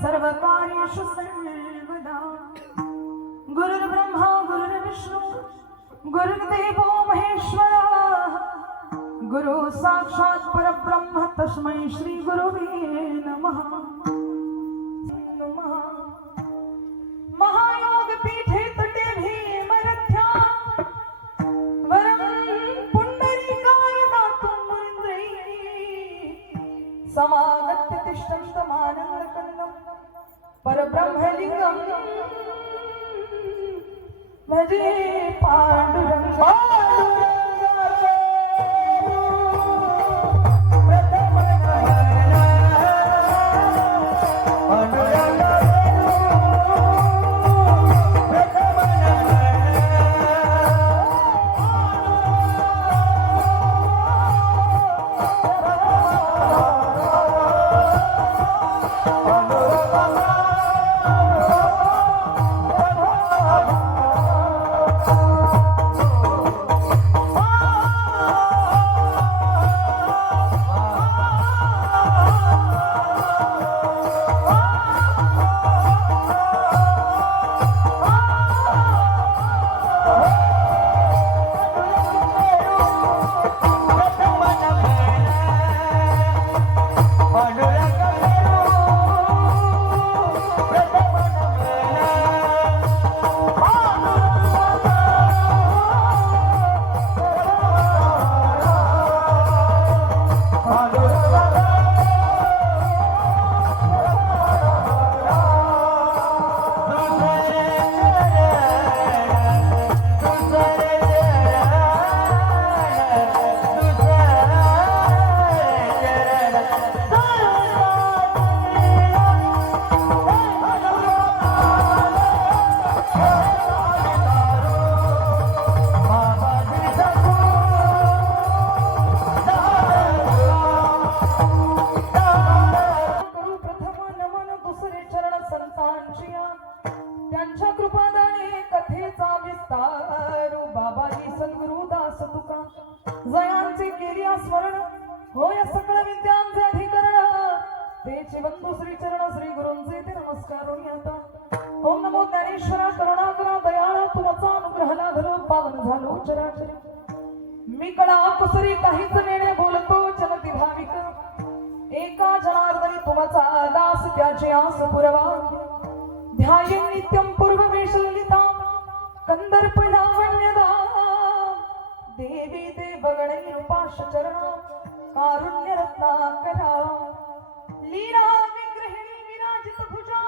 सर्वकार्येषु सर्वदा गुरुर्ब्रह्मा गुरुर्विष्णु गुरुर्देवो महेश्वरः गुरु साक्षात् परब्रह्म तस्मै श्री गुरुवे नमः। महायोग पीठे तटे भीमरथ्या वरं पुंडरीकाय दातुं मुनीन्द्रैः समागत्य तिष्ठन्तमानन्दकन्दं परब्रह्मलिङ्गं भजे पाण्डुरङ्गं। बाबाजी सद्गुरु दास तुका जयांचे केली स्मरण होय सकळ विद्यांचे अधिकरण तेचे बंधू श्री चरण श्री गुरूंचे ते नमस्कार आता ओम नमो ज्ञानेश्वरा करुणाकरा दयाळा तुमचा अनुग्रह लाभलो पावन झालो चराचर मी कडा कुसरी काहीच नेणे बोलतो चलती भाविक एका जनार्दनी तुमचा दास त्याचे आस पुरवा ध्याये नित्यम पूर्ववेश ललिता कंदर्प लावण्यदा देवी ते बगणै रूपाश चरणा कारुण्य रत्नाकरा लीला विग्रहिणी विराजित भुजा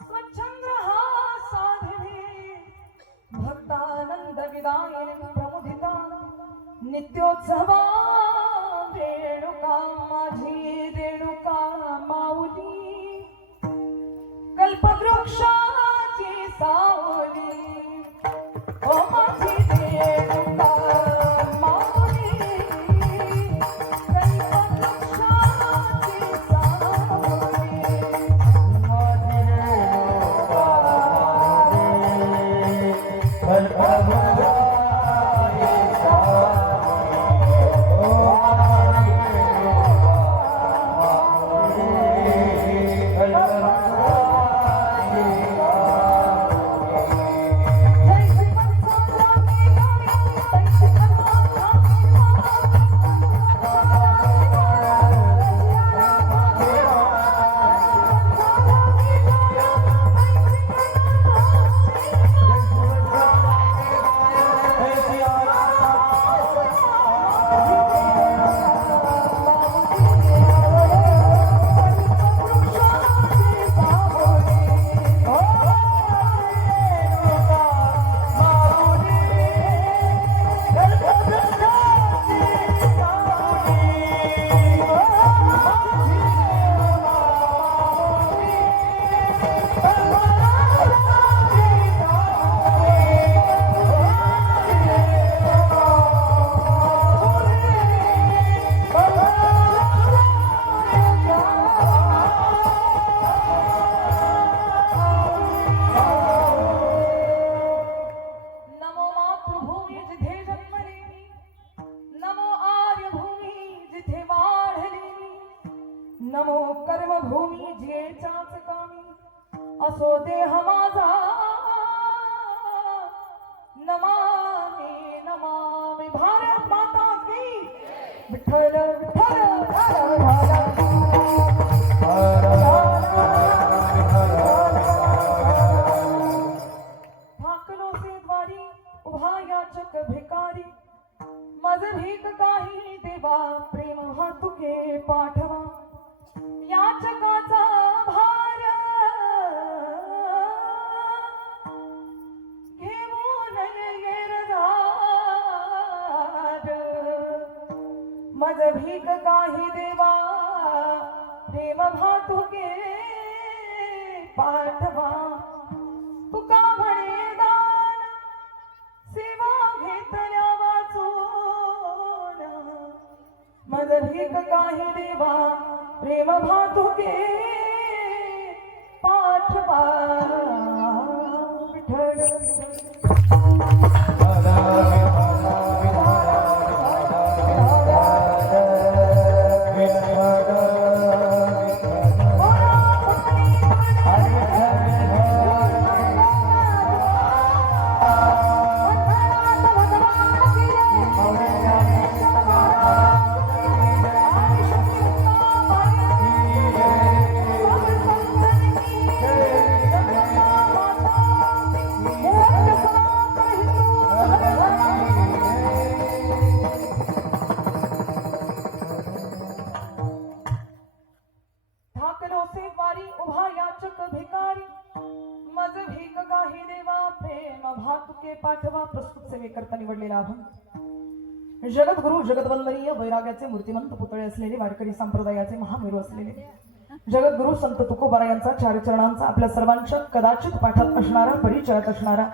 स्वच्छंद्र साधिनी भक्तानंद विदायिनी प्रमुदिता नित्योत्सवा रेणुका माझी रेणुका माऊली कल्पवृक्षाची सावली ओ माझी रेणुका माऊली नमो कर्मभूमी जियेच्याच कामी असो देह माझा नमामि नमामि भारत माता की विठ्ठल विठ्ठल भाकलो से द्वारी उभा याचक भिकारी मज भीक काही देवा प्रेम हातुके पाठवा याचकाचा भार घेऊन येरदार मज भीक काही देवा प्रेम भातुके पाठवा तुका म्हणे दान सेवा घेतल्या वाचून मज भीक काही देवा प्रेम भातुके पाठवा विठ्ठल भातुके पाठवा प्रस्तुत सेवेकरता निवडलेला अभंग जगद्गुरु जगद्वंदनीय वैराग्याचे मूर्तिमंत पुतळे असलेले वारकरी संप्रदायाचे महामेरू असलेले जगद्गुरु संत तुकोबारा यांचा चार चरणांचा आपल्या सर्वांच्या कदाचित पाठात असणारा परिचयात असणारा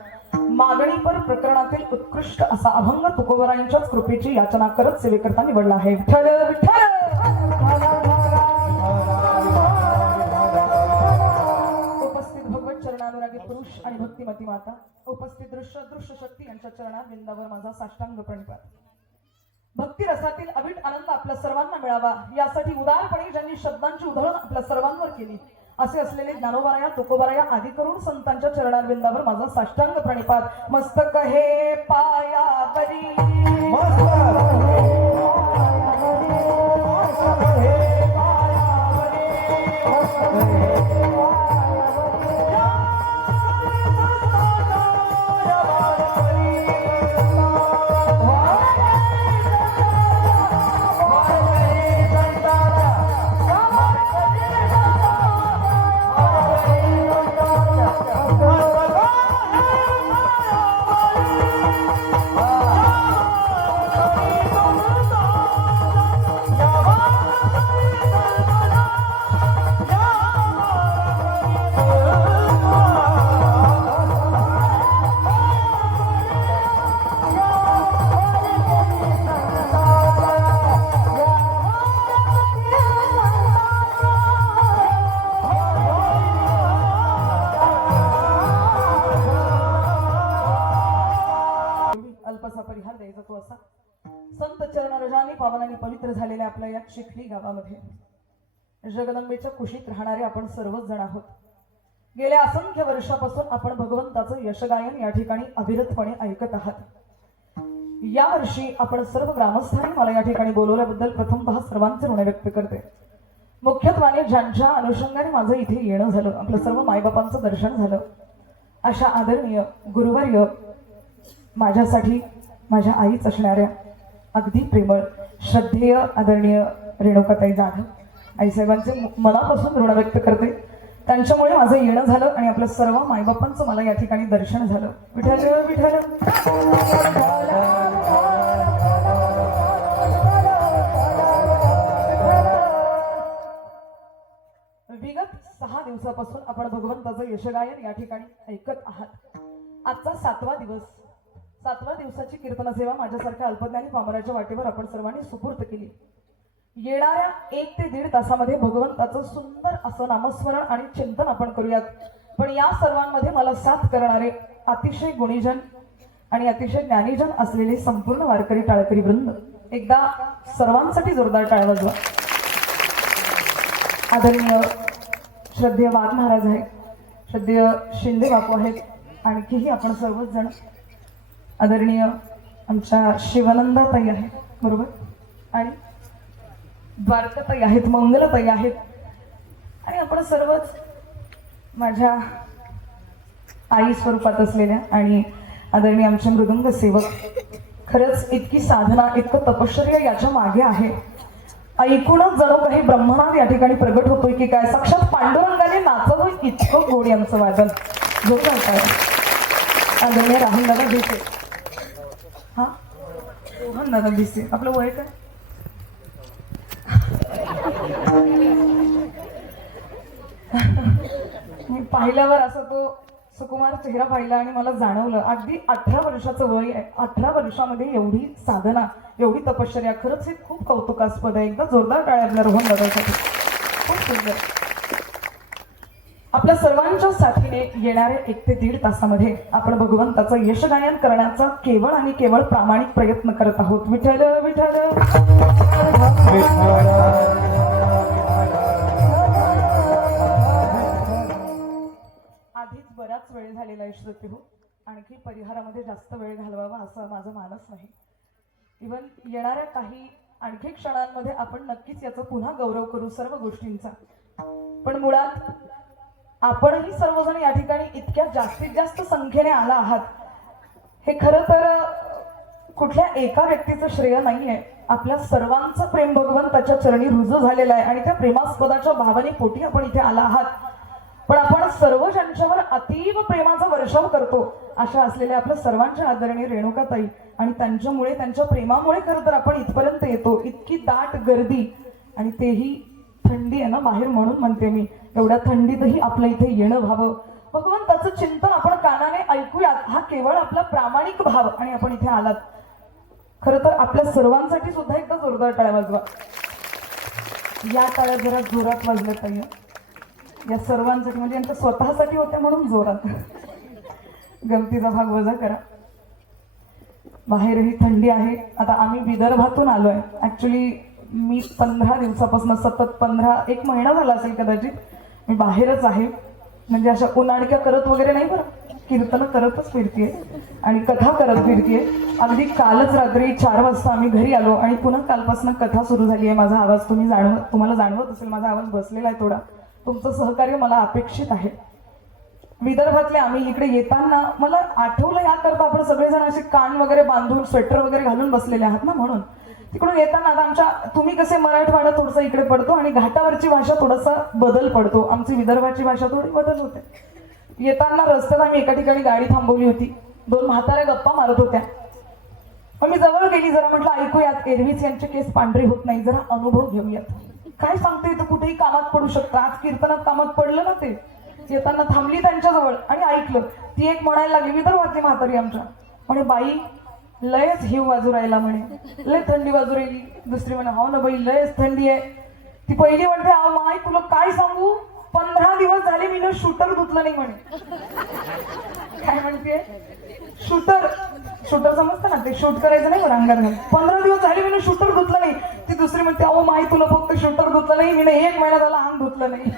मागणीपर प्रकरणातील उत्कृष्ट असा अभंग तुकोबारा यांच्याच कृपेची याचना करत सेवेकरता निवडला आहे विठ्ठल विठ्ठल उपस्थित भगवत चरणानुरागी पुरुष आणि भक्तिमती माता उपस्थित दृश्य शक्ती यांच्या चरणारविंदावर माझा साष्टांग प्रणिपात. भक्ती रसातील अवीट आनंद आपल्या सर्वांना मिळावा यासाठी उदारपणे ज्यांनी शब्दांची उधळण आपल्या सर्वांवर केली असे असलेले ज्ञानोबाराया तुकोबाराया आदी करून संतांच्या चरणारविंदावर माझा साष्टांग प्रणिपात. मस्तक हे पायावरी संत चरणरजाने पावनाने पवित्र झालेल्या आपल्या या चिखली गावामध्ये जगदंबेच्या कुशीत राहणारे आपण सर्वच जण आहोत. गेल्या असंख्य वर्षापासून आपण भगवंताचं यशगायन या ठिकाणी अविरतपणे ऐकत आहात. या वर्षी आपण सर्व ग्रामस्थांनी मला या ठिकाणी बोलवल्याबद्दल प्रथमतः सर्वांचे ऋण व्यक्त करते. मुख्यत्वाने ज्यांच्या अनुषंगाने माझं इथे येणं झालं, आपलं सर्व मायबापांचं दर्शन झालं, अशा आदरणीय गुरुवर्य माझ्यासाठी माझ्या आईच असणाऱ्या अगदी प्रेमळ श्रद्धेय आदरणीय रेणुकाताई जाधव आईसाहेबांचे मनापासून ऋण व्यक्त करते. त्यांच्यामुळे माझं येणं झालं आणि आपल्या सर्व मायबापांचं मला या ठिकाणी दर्शन झालं. विठ्ठल विठ्ठल. विगत 6 दिवसापासून आपण भगवंताचं यशगायन या ठिकाणी ऐकत आहात. आजचा 7वा दिवस. 7व्या दिवसाची कीर्तन सेवा माझ्यासारख्या अल्पज्ञानी पामराच्या वाटेवर आपण सर्वांनी सुपूर्त केली. येणाऱ्या 1 ते 1.5 तासामध्ये भगवंताचं सुंदर असं नामस्मरण आणि चिंतन आपण करूयात. पण या सर्वांमध्ये मला साथ करणारे अतिशय गुणीजन आणि अतिशय ज्ञानीजन असलेले संपूर्ण वारकरी टाळकरी वृंद, एकदा सर्वांसाठी जोरदार टाळ्या वाजवा. आदरणीय श्रद्धेय वाघ महाराज आहेत, श्रद्धेय शिंदे बापू आहेत, आणखीही आपण सर्वच जण, आदरणीय आमच्या शिवानंदाताई आहेत बरोबर, आणि द्वारकाताई आहेत, मंगलताई आहेत, आणि आपण सर्वच माझ्या आई स्वरूपात असलेल्या आणि आदरणीय आमचे मृदंग सेवक. खरंच इतकी साधना, इतकं तपश्चर्या याच्या मागे आहे. ऐकूनच जणू काही ब्रह्मनाद या ठिकाणी प्रगट होतोय की काय. साक्षात पांडुरंगाने नाचवलं इतकं गोड यांचं वादन. जोरदार काय आदरणीय राहुल दादा भिसे. हा रोहन दादा भिसे. आपलं वय काय? मी पाहिल्यावर असं तो सुकुमार चेहरा पाहिला आणि मला जाणवलं अगदी 18 वर्षाचं वय आहे. 18 वर्षामध्ये एवढी साधना, एवढी तपश्चर्या. खरंच हे खूप कौतुकास्पद आहे. एकदा जोरदार टाळ्या आपल्या रोहन दादासाठी. खूप सुंदर. आपल्या सर्वांच्या साथीने येणाऱ्या 1 ते 1.5 तासामध्ये आपण भगवंताचं यशगायन करण्याचा केवळ आणि केवळ प्रामाणिक प्रयत्न करत आहोत. विठ्ठल विठ्ठल. आधीच बराच वेळ झालेला आहे श्रोते हो. आणखी परिहारामध्ये जास्त वेळ घालवावा असं माझं मानस नाही. इव्हन येणाऱ्या काही आणखी क्षणांमध्ये आपण नक्कीच याचा पुन्हा गौरव करू सर्व गोष्टींचा. पण मुळात आपणही सर्वजण या ठिकाणी इतक्या जास्तीत जास्त संख्येने आला आहात हे खरं तर कुठल्या एका व्यक्तीचं श्रेय नाहीये. आपल्या सर्वांचं प्रेम भगवंताच्या चरणी रुजू झालेलं आहे आणि त्या प्रेमास्पदाच्या भावनेपोटी आपण इथे आला आहात. पण आपण सर्व ज्यांच्यावर अतीव प्रेमाचा वर्षाव करतो अशा असलेल्या आपल्या सर्वांच्या आदरणीय रेणुकाताई आणि त्यांच्यामुळे, त्यांच्या प्रेमामुळे खरं तर आपण इथपर्यंत येतो. इतकी दाट गर्दी आणि तेही थंडी आहे ना बाहेर म्हणून म्हणते मी. एवढ्या थंडीतही आपलं इथे येणं व्हावं, भगवंताचं चिंतन आपण कानाने ऐकूयात, हा केवळ आपला प्रामाणिक भाव आणि आपण इथे आलात. खरं तर आपल्या सर्वांसाठी सुद्धा एकदा जोरदार टाळ्या वाजवा. या टाळ्या जरा जोरात वाजल्या पाहिजे. या सर्वांसाठी म्हणजे यांच्या स्वतःसाठी होत्या म्हणून जोरात. गमतीचा भाग वजा करा. बाहेरही थंडी आहे. आता आम्ही विदर्भातून आलोय. ऍक्च्युली मी 15 दिवसापासून सतत 1 महिना झाला असेल कदाचित मी बाहेरच आहे. म्हणजे अशा उन्हाळक्या करत वगैरे नाही, बरं कीर्तन करतच फिरतीये आणि कथा करत फिरतीये. अगदी कालच रात्री 4 वाजता आम्ही घरी आलो आणि पुन्हा कालपासून कथा सुरू झाली आहे. माझा आवाज तुम्हाला जाणवत असेल, माझा आवाज बसलेला आहे थोडा. तुमचं सहकार्य मला अपेक्षित आहे. विदर्भातले आम्ही इकडे येताना मला आठवलं याकरता आपण सगळेजण असे कान वगैरे बांधून स्वेटर वगैरे घालून बसलेले आहात ना, म्हणून तिकडून येताना आता आमच्या तुम्ही कसे मराठवाडा थोडंसं इकडे पडतो आणि घाटावरची भाषा थोडासा बदल पडतो. आमची विदर्भाची भाषा थोडी बदल होते. येताना रस्त्यात आम्ही एका ठिकाणी गाडी थांबवली होती. 2 म्हाताऱ्या गप्पा मारत होत्या. मग मी जवळ गेली. जरा म्हटलं ऐकूयात, एरवीच यांचे केस पांढरे होत नाही, जरा अनुभव घेऊयात. काय सांगते, तर कुठेही कामात पडू शकतं. आज कीर्तनात कामात पडलं ना ते. येताना थांबली त्यांच्याजवळ आणि ऐकलं. ती एक म्हणायला लागली, विदर्भातली म्हातारी आमच्या, म्हणे बाई लयच हिव वाजू राहिला, म्हणे लय थंडी वाजू राहिली. दुसरी म्हणे हो ना बाई लयच थंडी आहे. ती पहिली म्हणते अहो माय तुला काय सांगू, 15 दिवस झाले मी शूटर धुतलं नाही, म्हणे. काय म्हणते, शूटर समजतं ना, ते शूट करायचं नाही बरं अंगार. 15 दिवस झाले मी शूटर धुतलं नाही. ती दुसरी म्हणते अहो माय तुला फक्त शूटर धुतलं नाही, मी 1 महिना झाला अंग धुतलं नाही.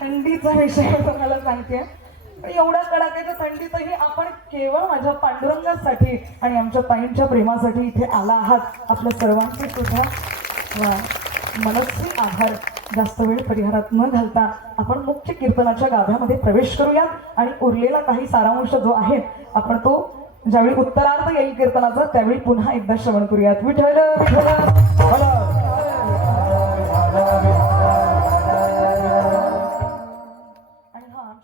थंडीचा विषय तुम्हाला सांगते. एवढ्या कडाक्याच्या थंडीतही आपण केवळ माझ्या पांडुरंगासाठी आणि आमच्या ताईंच्या प्रेमासाठी इथे आला आहात. आपल्या सर्वांचे सुद्धा मनस्वी आभार. जास्त वेळ परिहारात न घालता आपण मुख्य कीर्तनाच्या गाभ्यामध्ये प्रवेश करूयात आणि उरलेला काही सारांश जो आहे आपण तो ज्यावेळी उत्तरार्ध येईल कीर्तनाचा त्यावेळी पुन्हा एकदा श्रवण करूयात. विठ्ठल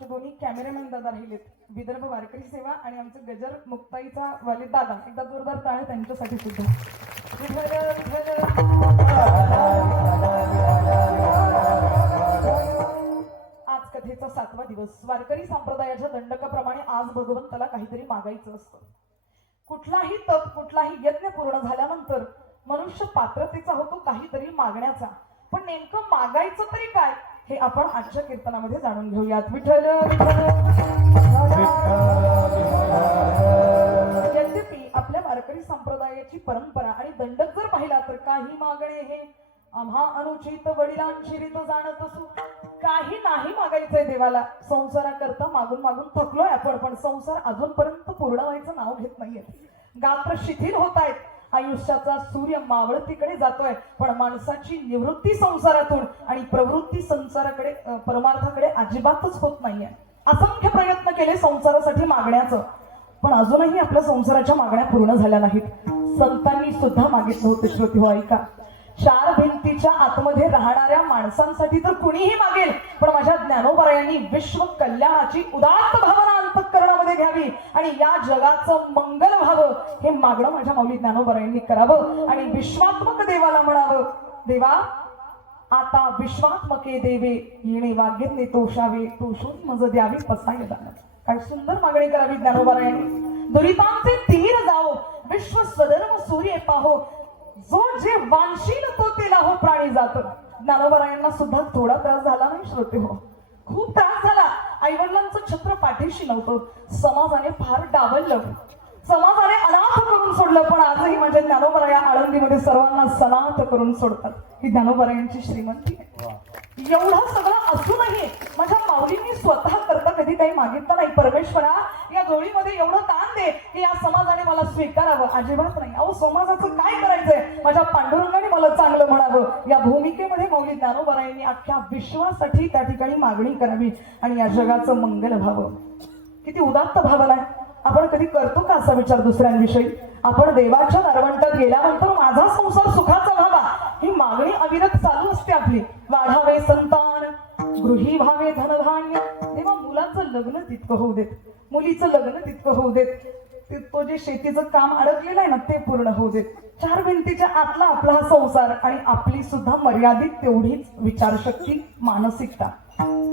दोन्ही कॅमेरामॅन दादा राहिलेत, विदर्भ वारकरी सेवा आणि आमचं गजर मुक्ताईचा वाले दादा. एकदा जोरदार टाळे त्यांच्यासाठी सुद्धा. आज कथेचा 7वा दिवस. वारकरी संप्रदायाच्या दंडकाप्रमाणे आज भगवंताला काहीतरी मागायचं असतं. कुठलाही तप, कुठलाही यज्ञ पूर्ण झाल्यानंतर मनुष्य पात्रतेचा होतो काहीतरी मागण्याचा. पण नेमकं मागायचं तरी काय हे आपण आजच्या कीर्तनामध्ये जाणून घेऊयात. विठ्ठल यद्यपि आपल्या वारकरी संप्रदायाची परंपरा आणि दंडक जर पाहिला तर काही मागणे हे आम्हा अनुचित वडिलांची रीत जाणत असू. काही नाही मागायचंय देवाला. संसाराकरता मागून मागून थकलोय आपण, पण संसार अजूनपर्यंत पूर्ण व्हायचं नाव घेत नाहीये. गात्र शिथिल होत आहेत. आयुष्याचा सूर्य मावळतीकडे जातोय, पण माणसाची निवृत्ती संसारातून आणि प्रवृत्ती संसाराकडे परमार्थाकडे अजिबातच होत नाहीये. असंख्य प्रयत्न केले संसारासाठी मागण्याचं, पण अजूनही आपल्या संसाराच्या मागण्या पूर्ण झाल्या नाहीत. संतांनी सुद्धा मागितलं होतं. श्रोते हो ऐका, 4 भिंतीच्या आतमध्ये राहणाऱ्या माणसांसाठी तर कुणीही मागेल, पण माझ्या ज्ञानोबरायांनी विश्व कल्याणाची उदात्त भावना अंतःकरणामध्ये घ्यावी आणि या जगाचं मंगल व्हावं हे मागणं माझ्या माऊली ज्ञानोबरायांनी करावं आणि विश्वात्मक देवाला म्हणावं, देवा आता विश्वात्मके देवे येणे वाग्येने तोषावे, तोषून मज द्यावी पसाय दान. काय सुंदर मागणी करावी ज्ञानोबरायांनी. दुरितांचे तीर जाओ, विश्व स्वधर्म सूर्य पाहो, जो जे वांशील तो तेला हो प्राणी जात. ज्ञानोबरायांना सुद्धा थोडा त्रास झाला नाही श्रोते हो, खूप त्रास झाला. आईवडिलांचं छत्र पाठीशी नव्हतं. समाजाने फार डावललं, समाजाने अनाथ करून सोडलं, पण आजही माझ्या ज्ञानोबराया आळंदीमध्ये सर्वांना सनाथ करून सोडतात. ही ज्ञानोबरायांची श्रीमंती आहे. एवढं सगळं असूनही माझ्या माऊलींनी स्वतः करता कधी काही मागितलं नाही. परमेश्वरा या जोडीमध्ये एवढं दान दे की या समाजाने मला स्वीकारावं, अजिबात नाही. अहो समाजाचं काय करायचंय, माझ्या पांडुरंगाने मला चांगलं म्हणावं. या भूमिकेमध्ये माऊली ज्ञानोबरायांनी अख्ख्या विश्वासाठी त्या ठिकाणी मागणी करावी आणि या जगाचं मंगल व्हावं. किती उदात्त भावना आहे. आपण कधी करतो का असा विचार दुसऱ्यांविषयी? आपण देवाच्या दारवंटात गेल्यानंतर माझा संसार सुखाचा व्हावा ही मागणी अविरत चालू असते आपली. वाढावे संतान, गृही व्हावे धनधान्य. देवा मुलाचं लग्न तितकं होऊ देत, मुलीचं लग्न तितकं होऊ देत, तो जे शेतीचं काम अडकलेलं आहे ना ते पूर्ण होऊ देत. 4 भिंतीच्या आतला आपला हा संसार आणि आपली सुद्धा मर्यादित तेवढीच विचारशक्ती, मानसिकता.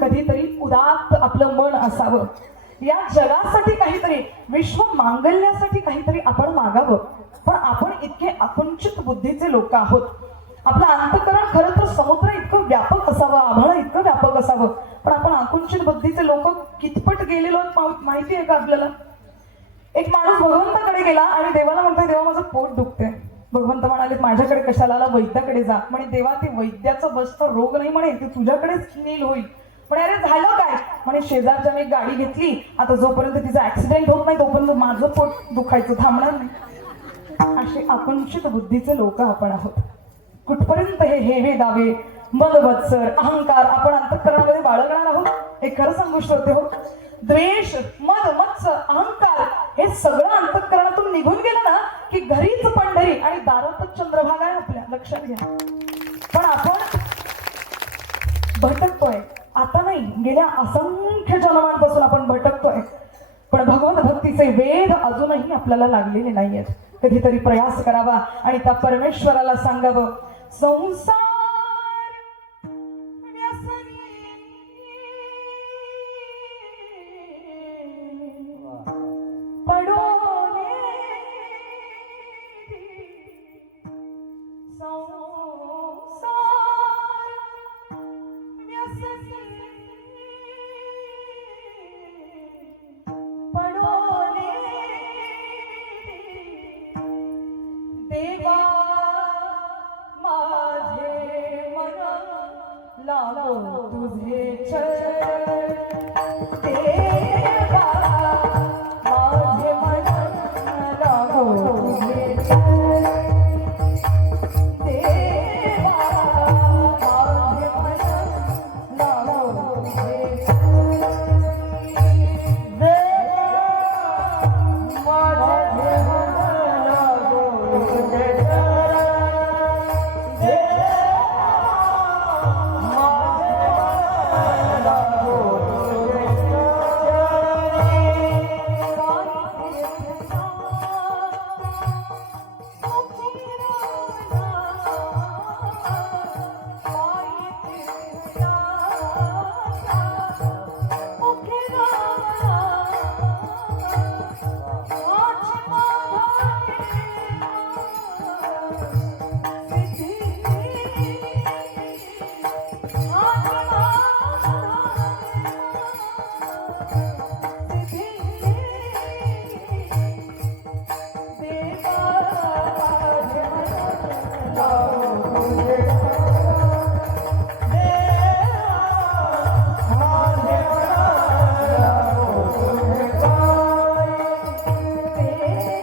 कधीतरी उदात्त आपलं मन असावं. या जगासाठी काहीतरी, विश्व मांगल्यासाठी काहीतरी आपण मागावं. पण आपण इतके आकुंचित बुद्धीचे लोक आहोत. आपलं अंतःकरण खरं तर समुद्र इतकं व्यापक असावं, आभाळ इतकं व्यापक असावं, पण आपण आकुंचित बुद्धीचे लोक कितपट गेलेलो आहोत माहिती आहे का आपल्याला? एक माणूस भगवंताकडे गेला आणि देवाला म्हणतोय, देवा माझं पोट दुखतंय. भगवंत म्हणाले, माझ्याकडे कशाला आला, वैद्याकडे जा. म्हणे, देवा ते वैद्याचं बस तर रोग नाही म्हणे, ते तुझ्याकडेच नील होईल. पण अरे झालं काय? म्हणे, शेजारच्याने एक गाडी घेतली, आता जोपर्यंत तिचा ऍक्सिडेंट होत नाही तोपर्यंत माझं पोट दुखायचं थांबणार नाही. असे आकुंचित बुद्धीचे लोक आपण आहोत. कुठपर्यंत हे दावे, मदवत्सर, अहंकार आपण अंतःकरणामध्ये बाळगणार आहोत? हे खरं सांगू श्रोते हो, द्वेष, मद, मत्सर, अहंकार हे सगळं अंतःकरणातून निघून गेलं ना की घरीच पंढरी आणि दारातच चंद्रभागा आहे आपल्या, लक्षात घ्या. पण आपण भटकतोय, आता नाही, गेल्या असंख्य जन्मांपासून आपण भटकतोय. पण भगवत भक्तीचे वेध अजूनही आपल्याला लागलेले नाहीयेत. कधीतरी प्रयास करावा आणि त्या परमेश्वराला सांगावं, संसार देवा माझे मन लावो तुझे चरण, देवा माझे मन लावो तुझे चरण, देवा माझे मन लावो तुझे चरण,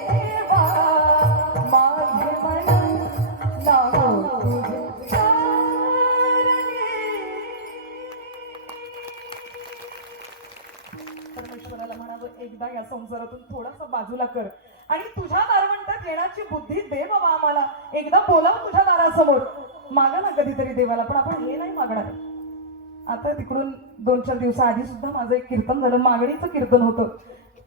देवा माझे मन लावो तुझे परमेश्वराला म्हणावं, एकदा या संसारातून थोडासा बाजूला कर आणि तुझ्या दारवंटात येण्याची बुद्धी दे बाबा आम्हाला. एकदा बोलाव तुझ्या दारासमोर, मागा ना कधीतरी देवाला. पण आपण हे नाही मागणार. आता तिकडून 2-4 दिवसाआधी सुद्धा माझं एक कीर्तन झालं, मागणीचं कीर्तन होतं.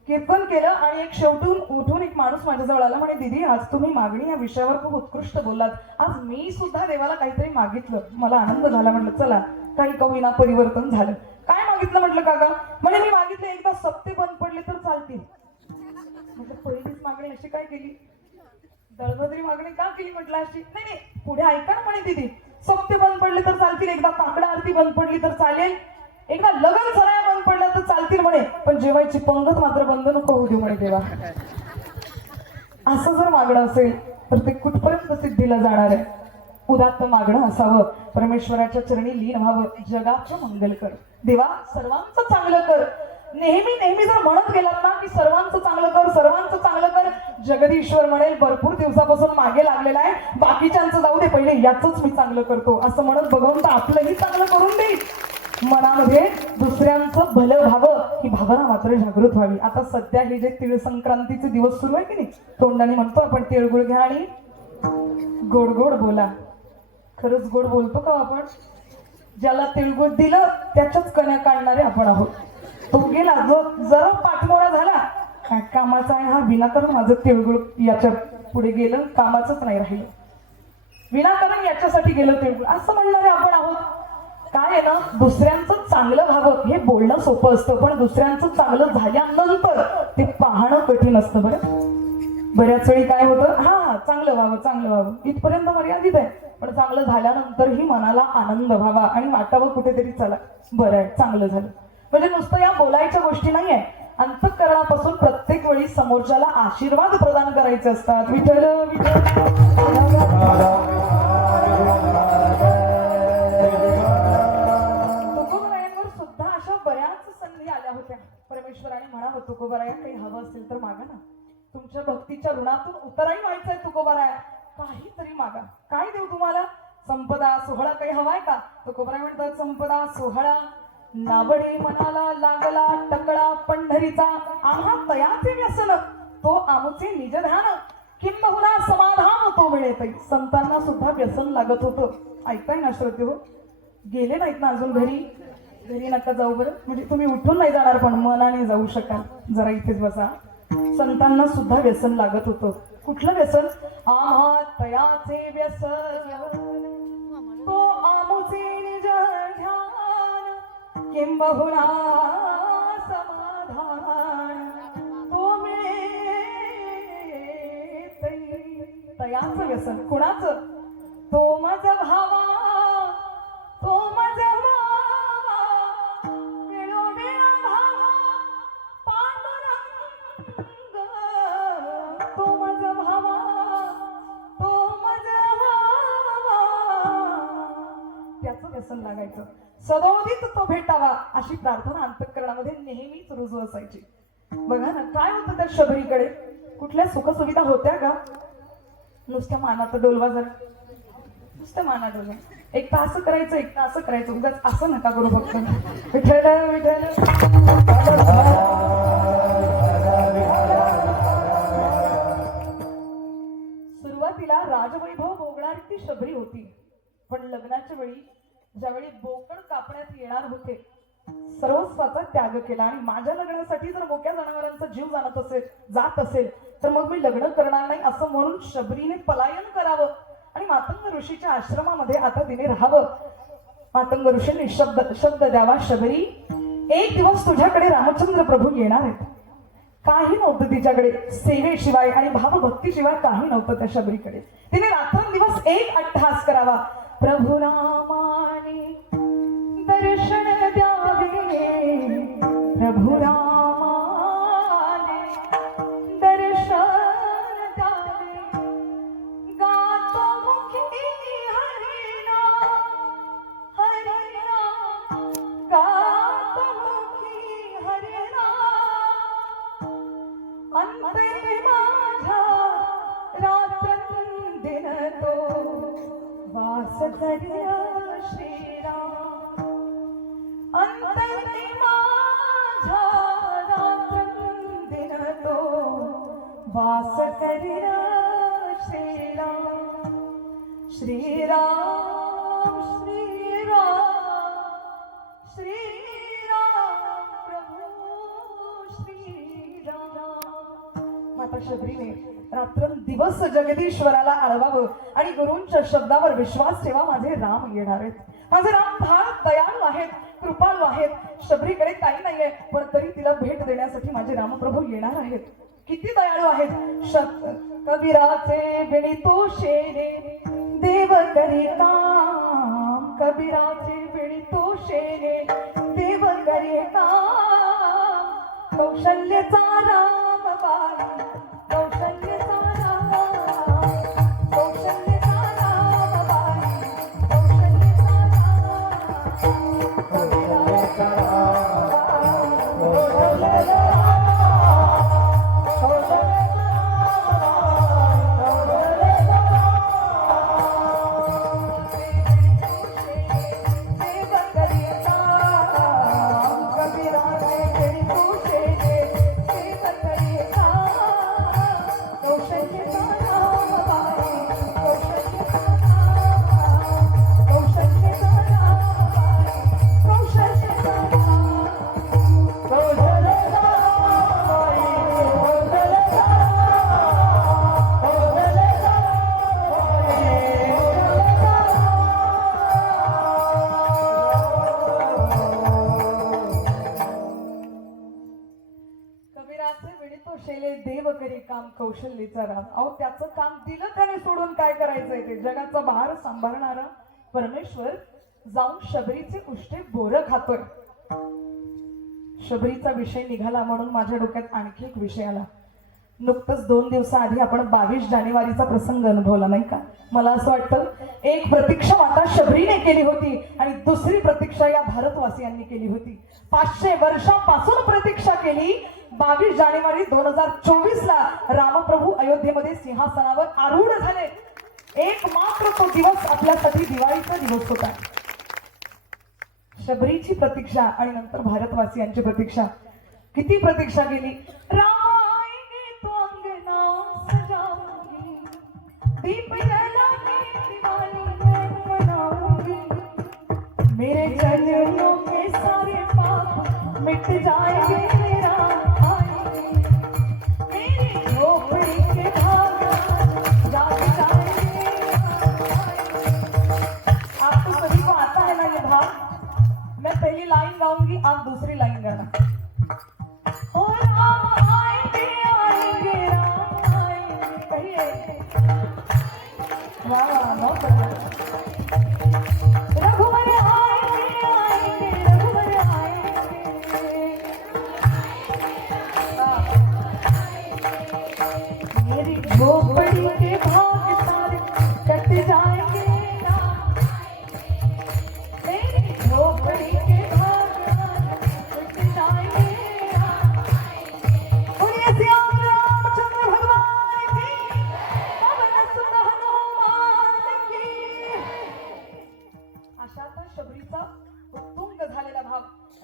कीर्तन केलं आणि एक शेवटून उठून एक माणूस माझ्याजवळ आला, म्हणे, दीदी आज तुम्ही मागणी या विषयावर खूप उत्कृष्ट बोललात. आज मी सुद्धा देवाला काहीतरी मागितलं, मला आनंद झाला. म्हटलं चला काही कवीना परिवर्तन झालं. काय मागितलं म्हटलं काका? म्हणे, मी मागितलं एकदा सप्ते बंद पडले तर चालतील. म्हटलं पहिलीच मागणी अशी काय केली? दळभद्री मागणी का केली? म्हटलं अशी नाही नाही, पुढे ऐका ना. म्हणे, दीदी सप्ते बंद पडले तर चालतील, एकदा काकडा आरती बंद पडली तर चालेल, एकदा लग्न सराया बंद पडला तर चालतील म्हणे, पण जेवायची पंगत मात्र बंद नको होऊ दे म्हणे देवा. असं जर मागणं असेल तर ते कुठपर्यंत सिद्धीला जाणार आहे? उदात्त मागणं असावं, परमेश्वराच्या चरणी लीन व्हावं, जगाचं मंगल कर देवा, सर्वांचं चांगलं कर. नेहमी नेहमी जर म्हणत गेलात ना की सर्वांचं चांगलं कर, सर्वांचं चांगलं कर, जगदीश्वर म्हणेल भरपूर दिवसापासून मागे लागलेला आहे, बाकीच्यांचं जाऊ दे, पहिले याचंच मी चांगलं करतो असं म्हणत भगवंत आपलंही चांगलं करून देईल. मनामध्ये दुसऱ्यांचं भलं व्हावं ही भावना मात्र जागृत व्हावी. आता सध्या हे जे तिळ संक्रांतीचे दिवस सुरू आहे की नाही, तोंडाने म्हणतो आपण तिळगुळ घ्या आणि गोड गोड बोला. खरंच गोड बोलतो का आपण? ज्याला तिळगुळ दिलं त्याच्याच कण्या काढणारे आपण आहोत. तो गेला जो जरा पाठमोरा झाला, काय कामाचा आहे हा, विनाकारण माझं तिळगुळ याच्या पुढे गेलं, कामाचंच नाही राहिलं, विनाकारण याच्यासाठी गेलं तिळगुळ असं म्हणणारे आपण आहोत. काय आहे ना, दुसऱ्यांचं चांगलं व्हावं हे बोलणं सोपं असतं, पण दुसऱ्यांचं चांगलं झाल्यानंतर ते पाहणं कठीण असतं. बरं, बऱ्याच वेळी काय होतं, हा चांगलं व्हावं चांगलं व्हावं इथपर्यंत मर्यादित आहे, पण चांगलं झाल्यानंतरही मनाला आनंद व्हावा आणि वाटावं कुठेतरी चला बरं आहे चांगलं झालं. म्हणजे नुसतं या बोलायच्या गोष्टी नाहीये, अंतःकरणापासून प्रत्येक वेळी समोरच्याला आशीर्वाद प्रदान करायचे असतात. विठ्ठल तुकोबरायांवर सुद्धा अशा बऱ्याच संधी आल्या होत्या. परमेश्वराने म्हणावं तुकोबराया काही हवं असेल तर मागा ना, तुमच्या भक्तीच्या ऋणातून उतराई व्हायचंय तुकोबराया, काहीतरी मागा. काय देऊ तुम्हाला? संपदा सोहळा काही हवाय का? तुकोबराय म्हणतात संपदा सोहळा नावडी मनाला लागला टकळा पंढरीचा आम्हा तयाचे व्यसन तो आमचे निज ध्यान किंबहुना समाधान तो मिळेतै. संतांना सुद्धा व्यसन लागत होतं. ऐकताय ना श्रोते हो? गेले नाहीत ना अजून घरी? घरी नका जाऊ बरं, म्हणजे तुम्ही उठून नाही जाणार पण मनाने जाऊ शकाल. जरा इथेच बसा. संतांना सुद्धा व्यसन लागत होतं. कुठलं व्यसन? आम्हा तयाचे व्यसन तो आमचे निज ध्यान किंबहुना समाधान तो मिळेतै. तयाचं व्यसन कुणाचं? तो माझा भावा तो माझा भावा वेळोवेळा भावा पांडुरंग तो माझा भावा तो माझा भावा. त्याचं व्यसन लागायचं. सदोदित तो भेटावा अशी प्रार्थना अंतःकरणामध्ये नेहमीच रुजू असायची. बघा ना काय होतं त्या शबरीकडे? कुठल्या सुखसुविधा होत्या का? नुसत्या मानात डोलवा जरा, नुसत्या माना डोलवा. एक तर असं करायचं एक तर असं करायचं. उगाच असं नका करू फक्त. विठ्ठल विठ्ठल. सुरुवातीला राजवैभव भोगणारी ती शबरी होती, पण लग्नाच्या वेळी ज्यावेळी बोकड कापण्यात येणार होते सर्वस्वाचा त्याग केला. आणि माझ्या लग्नासाठी जर मोक्या जनावरांचा जीव जात असेल तर मग मी लग्न करणार नाही असं म्हणून शबरीने पलायन करावं आणि मातंग ऋषीच्या आश्रमामध्ये आता तिने राहावं. मातंग ऋषीने शब्द द्यावा, शबरी एक दिवस तुझ्याकडे रामचंद्र प्रभू येणार आहेत. काही नव्हतं तिच्याकडे सेवेशिवाय आणि भावभक्तीशिवाय काही नव्हतं त्या शबरीकडे. तिने रात्रंदिवस एक अट्टहास करावा, प्रभू रामाने दर्शन द्यावे, प्रभू रामाने दर्शन द्यावे, गातो मुखी हरिनाम हरिनाम गातो मुखी हरिनाम अंतरी माझ्या रात्रंदिन तो वास करिया श्रीराम. अंतरी माझ्या रात्रंदिन तो वास करिया श्रीराम. श्रीराम श्रीराम श्रीराम प्रभू श्रीराम. माता शबरीने रात्रंदिवस जगदीश्वराला आळवावं आणि गुरूंच्या शब्दावर विश्वास ठेवा. माझे राम येणार आहेत, माझे राम फार दयाळू आहेत, कृपाळू आहेत. शबरीकडे काही नाहीये पण तरी तिला भेट देण्यासाठी माझे रामप्रभू येणार आहेत. किती दयाळू आहेत. कबीराचे विणितो शेरे देव करी काम, कबीराचे विणितो शेरे देव करी काम. कौशल्याचा राम बाई कौशल्याचा राम, कौशल्याचा राम बाई कौशल्याचा राम, कबीराचा राम कौशल्याचा कबीराचे कौशल्याचा राम. अहो त्याचं काम दिलं त्याने सोडून काय करायचंय ते जगाचा भार सांभाळणारा परमेश्वर जाऊन शबरीचे उष्टे बोर खातोय. शबरीचा विषय निघाला म्हणून माझ्या डोक्यात आणखी एक विषय आला. नुकतंच 2 दिवसाआधी आपण 22 जानेवारीचा प्रसंग अनुभवला नाही का. मला असं वाटतं एक प्रतीक्षा माता शबरीने केली होती आणि दुसरी प्रतीक्षा या भारतवासियांनी केली होती. 500 वर्षांपासून प्रतीक्षा केली. 22 जानेवारी 2024 ला रामप्रभू अयोध्येमध्ये सिंहासनावर आरूढ झाले. एक मात्र तो दिवस आपल्यासाठी दिवाळीचा दिवस होता. शबरीची प्रतीक्षा आणि नंतर भारतवासियांची प्रतीक्षा. किती प्रतीक्षा केली. राम आएंगे तो अंगना सजाऊंगी, दीप जलाके दिवाली मैं मनाऊंगी, मेरे चरणों के सारे पाप मिट जाएंगे. राम आएंगे मेरी झोपड़ी के भाग जाग जाएंगे. आपको सभी को आता है ना ये भाव. मैं पहली लाइन गाऊंगी, आप दूसरी लाइन गाना. ओ राम आएंगे आएंगे राम आएंगे. कहिए वाह वाह बहुत बढ़िया. रघुवर आएंगे आएंगे रघुवर आएंगे. मेरी झोपड़ी के भाग सारे कट जाएंगे. मेरी झोपड़ी के भाग कट जाएंगे. बोलिए श्याम रामचंद्र भगवान की, पवन सुत हनुमान की. अशा तर शबरीचा उत्तुंग झालेला भाव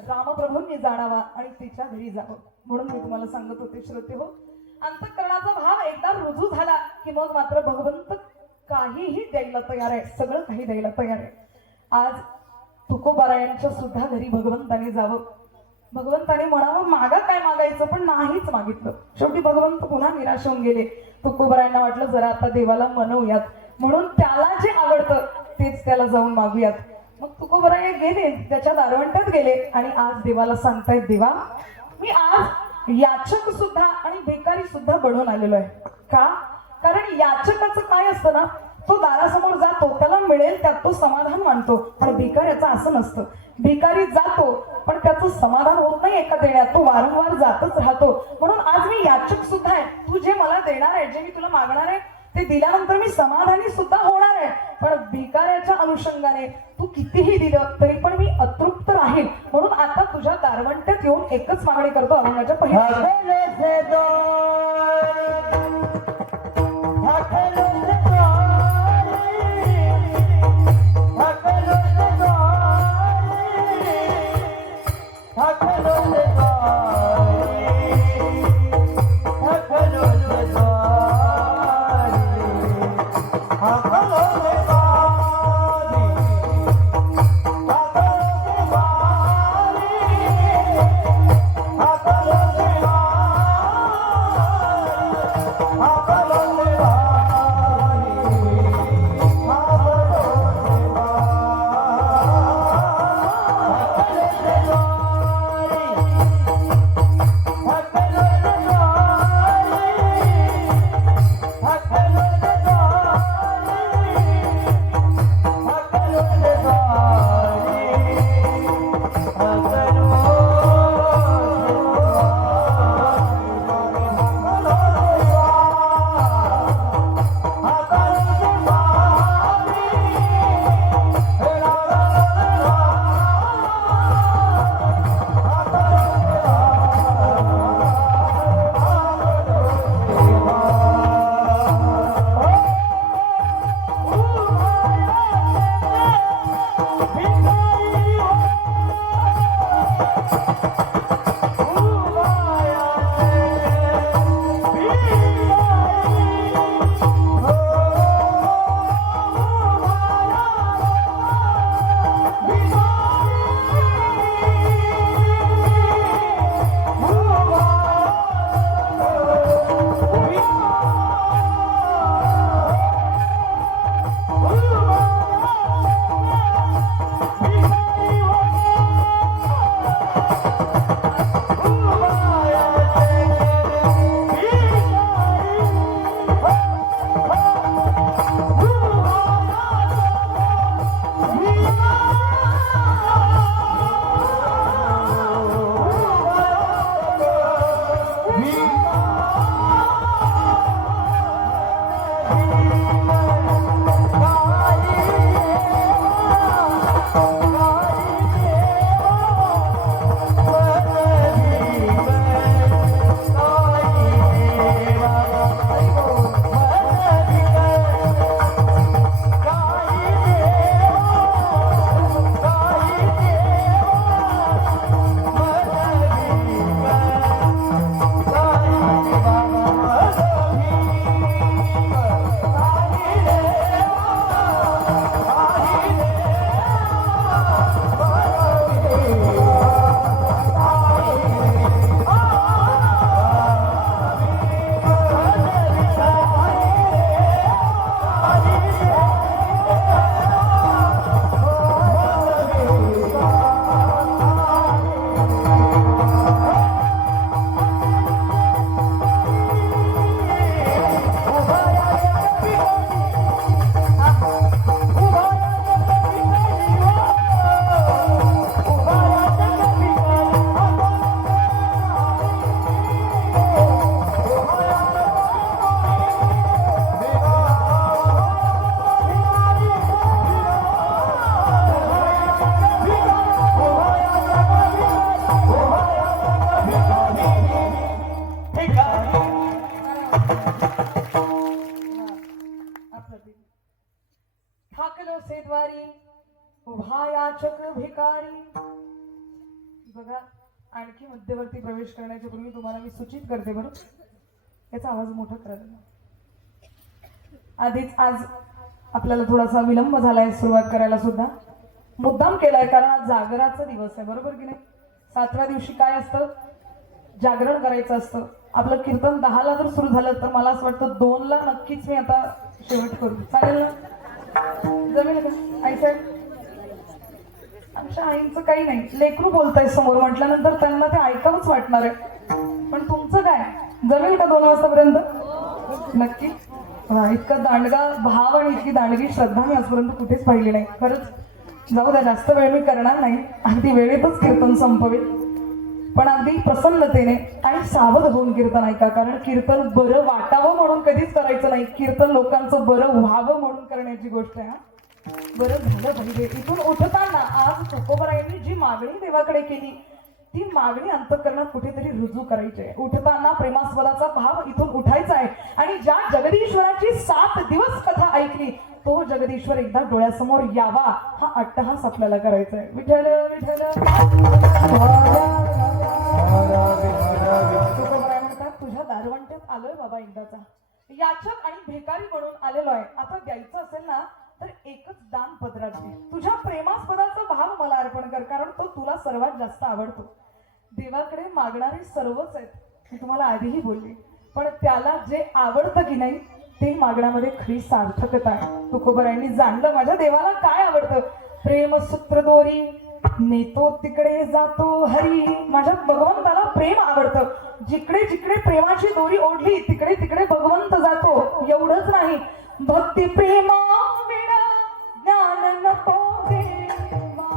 रामप्रभूंनी जाणावा आणि तिच्या घरी जावं म्हणून मी तुम्हाला सांगत होते श्रोते हो. अंतःकरणाचा भाव एकदा रुजू झाला की मग मात्र भगवंत काहीही द्यायला तयार आहे. सगळं काही द्यायला तयार आहे. आज तुकोबारायांच्या सुद्धा घरी भगवंताने जावं. भगवंताने म्हणावं मागा काय मागायचं, पण नाहीच मागितलं. शेवटी भगवंत पुन्हा निराश होऊन गेले. तुकोबारायांना वाटलं जरा आता देवाला मनवूयात म्हणून त्याला जे आवडतं तेच त्याला जाऊन मागूयात. मग तुकोबाराय गेले, त्याच्या दारवंट्यात गेले आणि आज देवाला सांगतायत देवा मी आज याचक सुद्धा आणि भिकारी सुद्धा बनून आलेलो आहे. का? कारण याचकाचं काय असतं ना, तो दारासमोर जातो, त्याला मिळेल त्यात तो समाधान मानतो. पण भिकाऱ्याचं असं नसतं. भिकारी जातो पण त्याचं समाधान होत नाही एका देण्यात, तो वारंवार जातच राहतो. म्हणून आज मी याचक सुद्धा आहे. तू जे मला देणार आहे, जे मी तुला मागणार आहे ते दिल्यानंतर मी समाधानी सुद्धा होणार आहे. पण भिकाऱ्याच्या अनुषंगाने तू कितीही दिलं तरी पण मी अतृप्त राहील. म्हणून आता तुझ्या दारवंट्यात येऊन एकच मागणी करतो अभंगाच्या पहिल्या. ठाकलो सेद्वारी उभा याचक भिकारी. बघा, आणखी मध्यवर्ती प्रवेश करण्याच्या पूर्वी तुम्हाला मी सूचित करते बरं, याचा आवाज मोठा करायला. आधीच आज आपल्याला थोडासा विलंब झालाय सुरुवात करायला सुद्धा, मुद्दाम केलाय कारण आज जागराचा दिवस आहे, बरोबर की नाही. 7व्या दिवशी काय असतं, जागरण करायचं असतं. आपलं कीर्तन 10ला जर सुरू झालं तर मला असं वाटतं 2ला नक्कीच मी आता शेवट करू. चालेल ना, जमेल का आई साहेब? आमच्या आईंचं काही नाही, लेकरू बोलताय समोर म्हटल्यानंतर त्यांना ते ऐकावंच वाटणार आहे. पण तुमचं काय, जमेल का 2 वाजतापर्यंत? नक्की. इतका दांडगा भाव आणि इतकी दांडगी श्रद्धा मी आजपर्यंत कुठेच पाहिली नाही. खरंच जाऊ द्या, जास्त वेळ मी करणार नाही, अगदी वेळेतच कीर्तन संपवेल. पण अगदी प्रसन्नतेने आणि सावध होऊन कीर्तन ऐका, कारण कीर्तन बरं वाटावं म्हणून कधीच करायचं नाही, कीर्तन लोकांचं बरं व्हावं म्हणून करण्याची गोष्ट आहे. बरं झालं पाहिजे. इथून उठताना आज तुकोबरायांनी जी मागणी देवाकडे केली ती मागणी अंतःकरणात कुठेतरी रुजू करायची आहे. उठताना प्रेमास्पदाचा भाव इथून उठायचा आहे आणि ज्या जगदीश्वराची 7 दिवस कथा ऐकली तो जगदीश्वर एकदा डोळ्यासमोर यावा हा अट्टहास आपल्याला करायचा आहे. विठ्ठल विठ्ठल म्हणतात, तुझ्या दारवंट्यात आलोय बाबा एकदाचा, याचक आणि भिकारी म्हणून आलेलो आहे. आता द्यायचं असेल ना तर एकच दान पदरात दे. तुझ्या प्रेमास्पदाचा भाव मला अर्पण कर, कारण तो तुला सर्वात जास्त आवडतो. देवाकडे मागणारे सर्वच आहेत, मी तुम्हाला आधीही बोलले, पण त्याला जे आवडतं की नाही ते मागण्यामध्ये खरी सार्थकता आहे. तुकोबरायांनी जाणलं माझ्या देवाला काय आवडतं. प्रेम सूत्र दोरी नेतो तिकडे जातो हरी. माझ्या भगवंताला प्रेम आवडतं. जिकडे जिकडे प्रेमाची दोरी ओढली तिकडे तिकडे भगवंत जातो. एवढंच नाही, भक्ती प्रेमा विना ज्ञान नको देवा.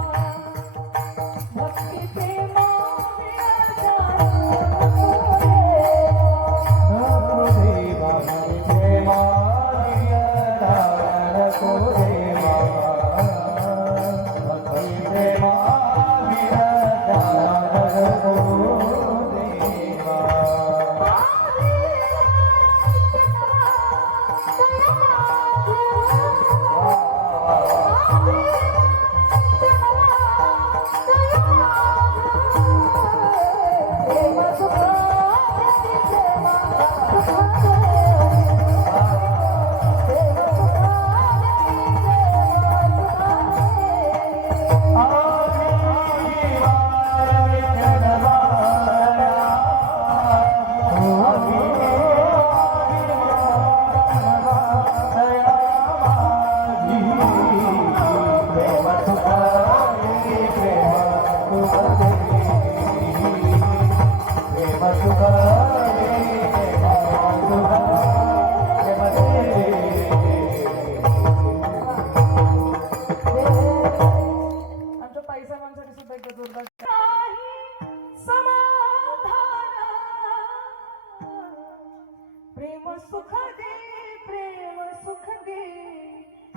भक्ती प्रेमा विना ज्ञान नको देवा. प्रेमा नको देवा. भक्ती प्रेमा विना ज्ञान नको देवा.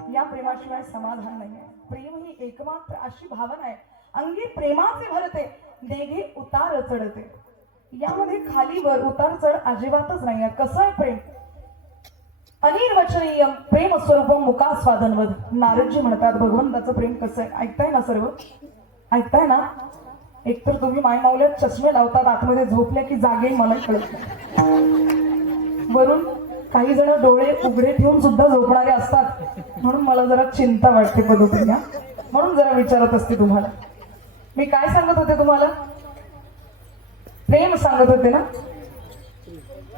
या प्रेमाशिवाय समाधान नाही आहे. प्रेम ही एकमात्र अशी भावना आहे, अंगी प्रेमाचे भरते, देघे उतार चढते. यामध्ये खाली वर उतार चढ अजिबातच नाही आहे. कसं आहे प्रेम? अनिर्वचनीय प्रेम स्वरूप मुकास्वादनवद. नारदजी म्हणतात भगवंताचं प्रेम कसं आहे. ऐकताय ना सर्व? ऐकताय ना? एकतर तुम्ही माय मावल्यात चष्मे लावतात, आतमध्ये झोपल्या की जागे मलाही कळत नाही. वरून काही जण डोळे उघडे ठेवून सुद्धा झोपणारे असतात, म्हणून मला जरा चिंता वाटते पद्धतीने, म्हणून जरा विचारत असते तुम्हाला. मी काय सांगत होते तुम्हाला? प्रेम सांगत होते ना.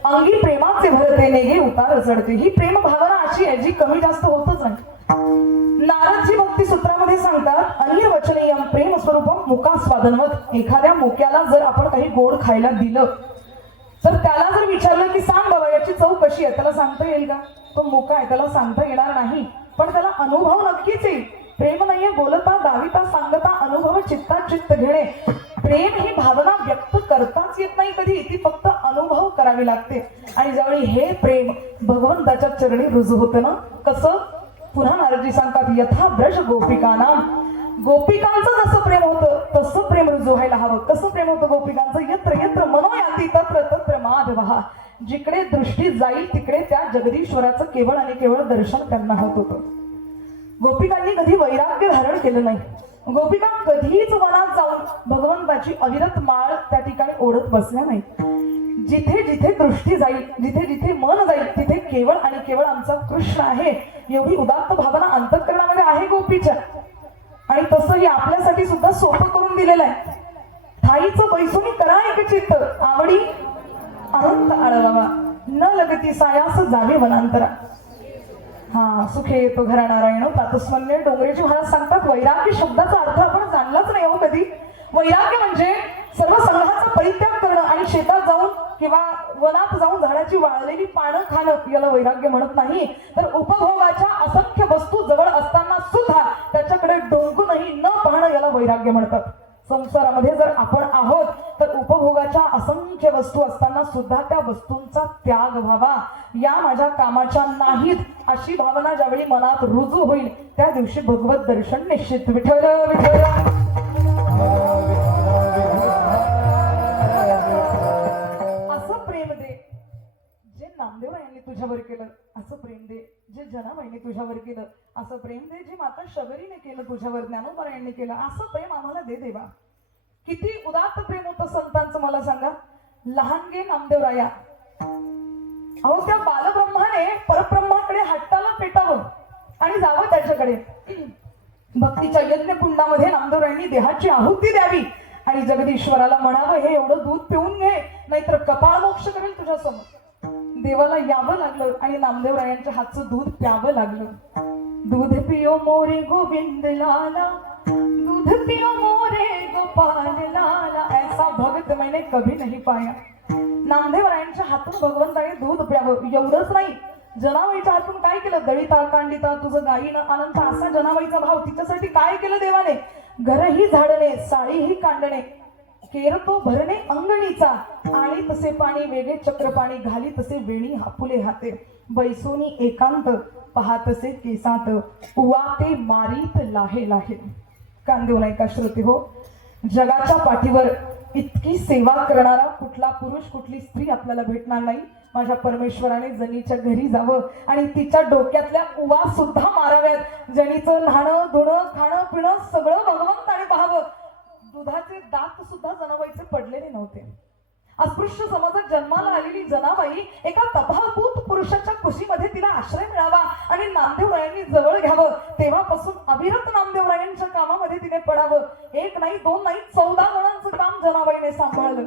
अंगी प्रेमाचे भरते, नेगे उतार चढते. ही प्रेम भावना अशी आहे जी कमी जास्त होतच नाही. नारदजी भक्ती सूत्रामध्ये सांगतात अनिर्वचनीय प्रेम स्वरूप मुकास्वादनवद. एखाद्या मुक्याला जर आपण काही गोड खायला दिलं तर त्याला जर विचारलं की सांग बाबा याची चव कशी आहे, त्याला सांगता येईल का? तो मुका आहे, त्याला सांगता येणार नाही, पण त्याला अनुभव नक्कीच येईल. प्रेम नाहीये बोलता दाविता सांगता, अनुभव चित्तात चित्त घेणे. प्रेम ही भावना व्यक्त करताच येत नाही कधी, ती फक्त अनुभव करावी लागते. आणि ज्यावेळी हे प्रेम भगवंताच्या चरणी रुजू होतं ना, कसं? पुन्हा नारदजी सांगतात यथा ब्रज गोपिकानाम. गोपिकांचं जसं प्रेम होतं तसं प्रेम रुजू व्हायला हवं. कसं प्रेम होतं गोपिकांचं? यत्र यत्र मनोयाती तत्र तत्र माधवः. जिकडे दृष्टी जाईल तिकडे त्या जगदीश्वराचं केवळ आणि केवळ दर्शन त्यांना होत होतं. गोपिकांनी कधी वैराग्य धारण केलं नाही. गोपिका कधीच वनात जाऊन भगवंताची अविरत माळ त्या ठिकाणी ओढत बसल्या नाही. जिथे जिथे दृष्टी जाईल, जिथे जिथे मन जाईल, तिथे केवळ आणि केवळ आमचा कृष्ण आहे एवढी उदात्त भावना अंतःकरणामध्ये आहे गोपीच्या. आणि तसंही आपल्यासाठी सुद्धा सोपं करून दिलेलं आहे. ठाईचं बैसुनी करा एक चित्त, आवडी अनंत आळवावा, न लगती सायास जावे वनांतरा. हा सुखे येतो घरा नारायण प्रातस्मन्य. डोंगरेजी महाराज सांगतात, वैराग्य शब्दाचा अर्थ आपण जाणलाच नाही हो कधी. वैराग्य म्हणजे सर्व संग्रहाचा परित्याग करणं आणि शेतात जाऊन किंवा वनात जाऊन झाडाची वाळलेली पानं खाणं याला वैराग्य म्हणत नाही. तर उपभोगाच्या असंख्य वस्तू जवळ असताना सुद्धा त्याच्याकडे डोंकूनही न पाहणं याला वैराग्य म्हणतात. संसारामध्ये जर आपण आहोत तर उपभोगाच्या असंख्य वस्तू असताना सुद्धा त्या वस्तूंचा त्याग व्हावा. या माझ्या कामाच्या नाहीत अशी भावना ज्यावेळी मनात रुजू होईल त्या दिवशी भगवत दर्शन निश्चित. विठ्ठल विठ्ठल. असं प्रेम दे जे नामदेवरायांनी तुझ्यावर केलं, असं प्रेम दे जे जनाबाईंनी तुझ्यावर केलं, असं प्रेम दे जे माता शबरीने केलं तुझ्यावर, ज्ञानोबारायांनी केलं, असं प्रेम आम्हाला दे देवा. किती उदात्त प्रेम होतं संतांचं मला सांगा. लहानगे नामदेवराया, अहो त्या बालब्रह्माने परब्रह्माकडे हट्टाला पेटावं आणि जावं त्याच्याकडे. भक्तीच्या यज्ञ कुंडामध्ये नामदेवरायांनी देहाची आहुती द्यावी आणि जगदीश्वराला म्हणावं, हे एवढं दूध पिऊन घे नाहीतर कपाळ मोक्ष करेल तुझ्यासमोर. देवाला यावं लागलं आणि नामदेवरायांच्या हातचं दूध प्यावं लागलं. दूध पियो मोरे गोविंद लाला, दूध पियो मोरे गोपाल लाला, ऐसा भगत मैंने कभी नहीं पाया. नामदेवरायांच्या हातून भगवंताने दूध प्यावं. एवढंच नाही, जनाबाईच्या हातून काय केलं, दळिता कांडिता तुझं गायीनं अनंत असा जनाबाईचा भाव. तिच्यासाठी काय केलं देवाने, घरही झाडणे साळीही कांडणे, केरतो भरणे अंगणीचा, आणि तसे पाणी वेगळे चक्रपाणी, घाली तसे वेणी हापुले हाते, बैसोनी एकांत पाहतसे केसात, उवा ते मारीत लाहे लाहे. कांदेव नाही का श्रोते हो, जगाच्या पाठीवर इतकी सेवा करणारा कुठला पुरुष कुठली स्त्री आपल्याला भेटणार नाही. माझ्या परमेश्वराने जनीच्या घरी जावं आणि तिच्या डोक्यातल्या उवा सुद्धा माराव्यात. जनीचं न्हाणं धुणं खाणं पिणं सगळं भगवंताने पाहावं. दुधाचे दात सुद्धा जनाबाईचे पडलेले नव्हते. अस्पृश्य समाजात जन्माला आलेली जनाबाई एका तफावूत पुरुषाच्या कुशीमध्ये तिला आश्रय मिळावा आणि नामदेवरायांनी जवळ घ्यावं. तेव्हापासून अविरत नामदेवरायांच्या कामामध्ये तिने पडावं. एक नाही दोन नाही 14 जणांचं काम जनाबाईने सांभाळलं.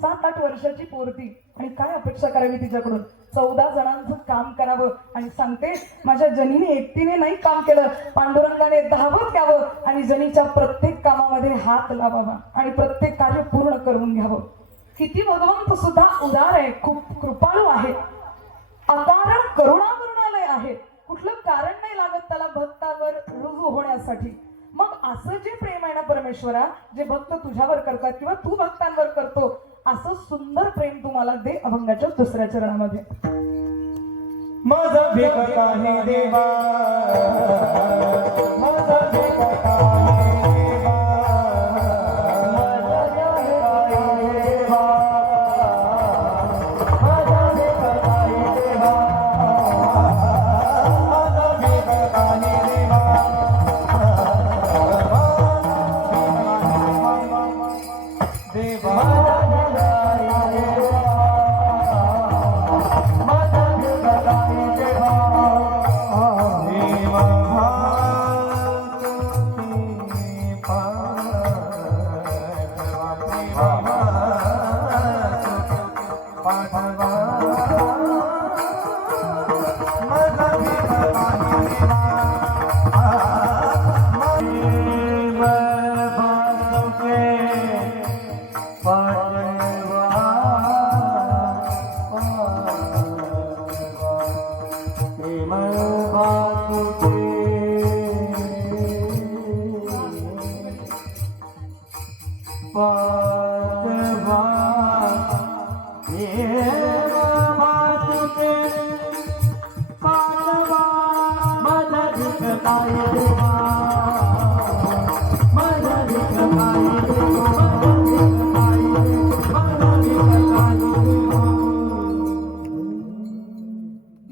7-8 वर्षाची पोरती आणि काय अपेक्षा करावी तिच्याकडून, 14 जणांचं काम करावं. आणि सांगते, माझ्या जनीने एकटीने नाही काम केलं, पांडुरंगाने धावत यावं आणि जनीच्या प्रत्येक कामामध्ये हात लावावा आणि प्रत्येक कार्य पूर्ण करून घ्यावं. किती भगवंत सुद्धा उदार आहे, खूप कृपाळू आहे, अकारण करुणा करुणालय आहे. कुठलं कारण नाही लागत त्याला भक्तावर रुजू होण्यासाठी. मग असं जे प्रेम आहे ना परमेश्वरा, जे भक्त तुझ्यावर करतात किंवा तू भक्तांवर करतो, असं सुंदर प्रेम तुम्हाला दे. अभंगाच्या 2ऱ्या चरणामध्ये. माझा भेट आहे देवा, माझा भेट आहे देवा, माझा भेट आहे देवा, माझा भेट आहे देवा, माझा भेट आहे देवा, देवा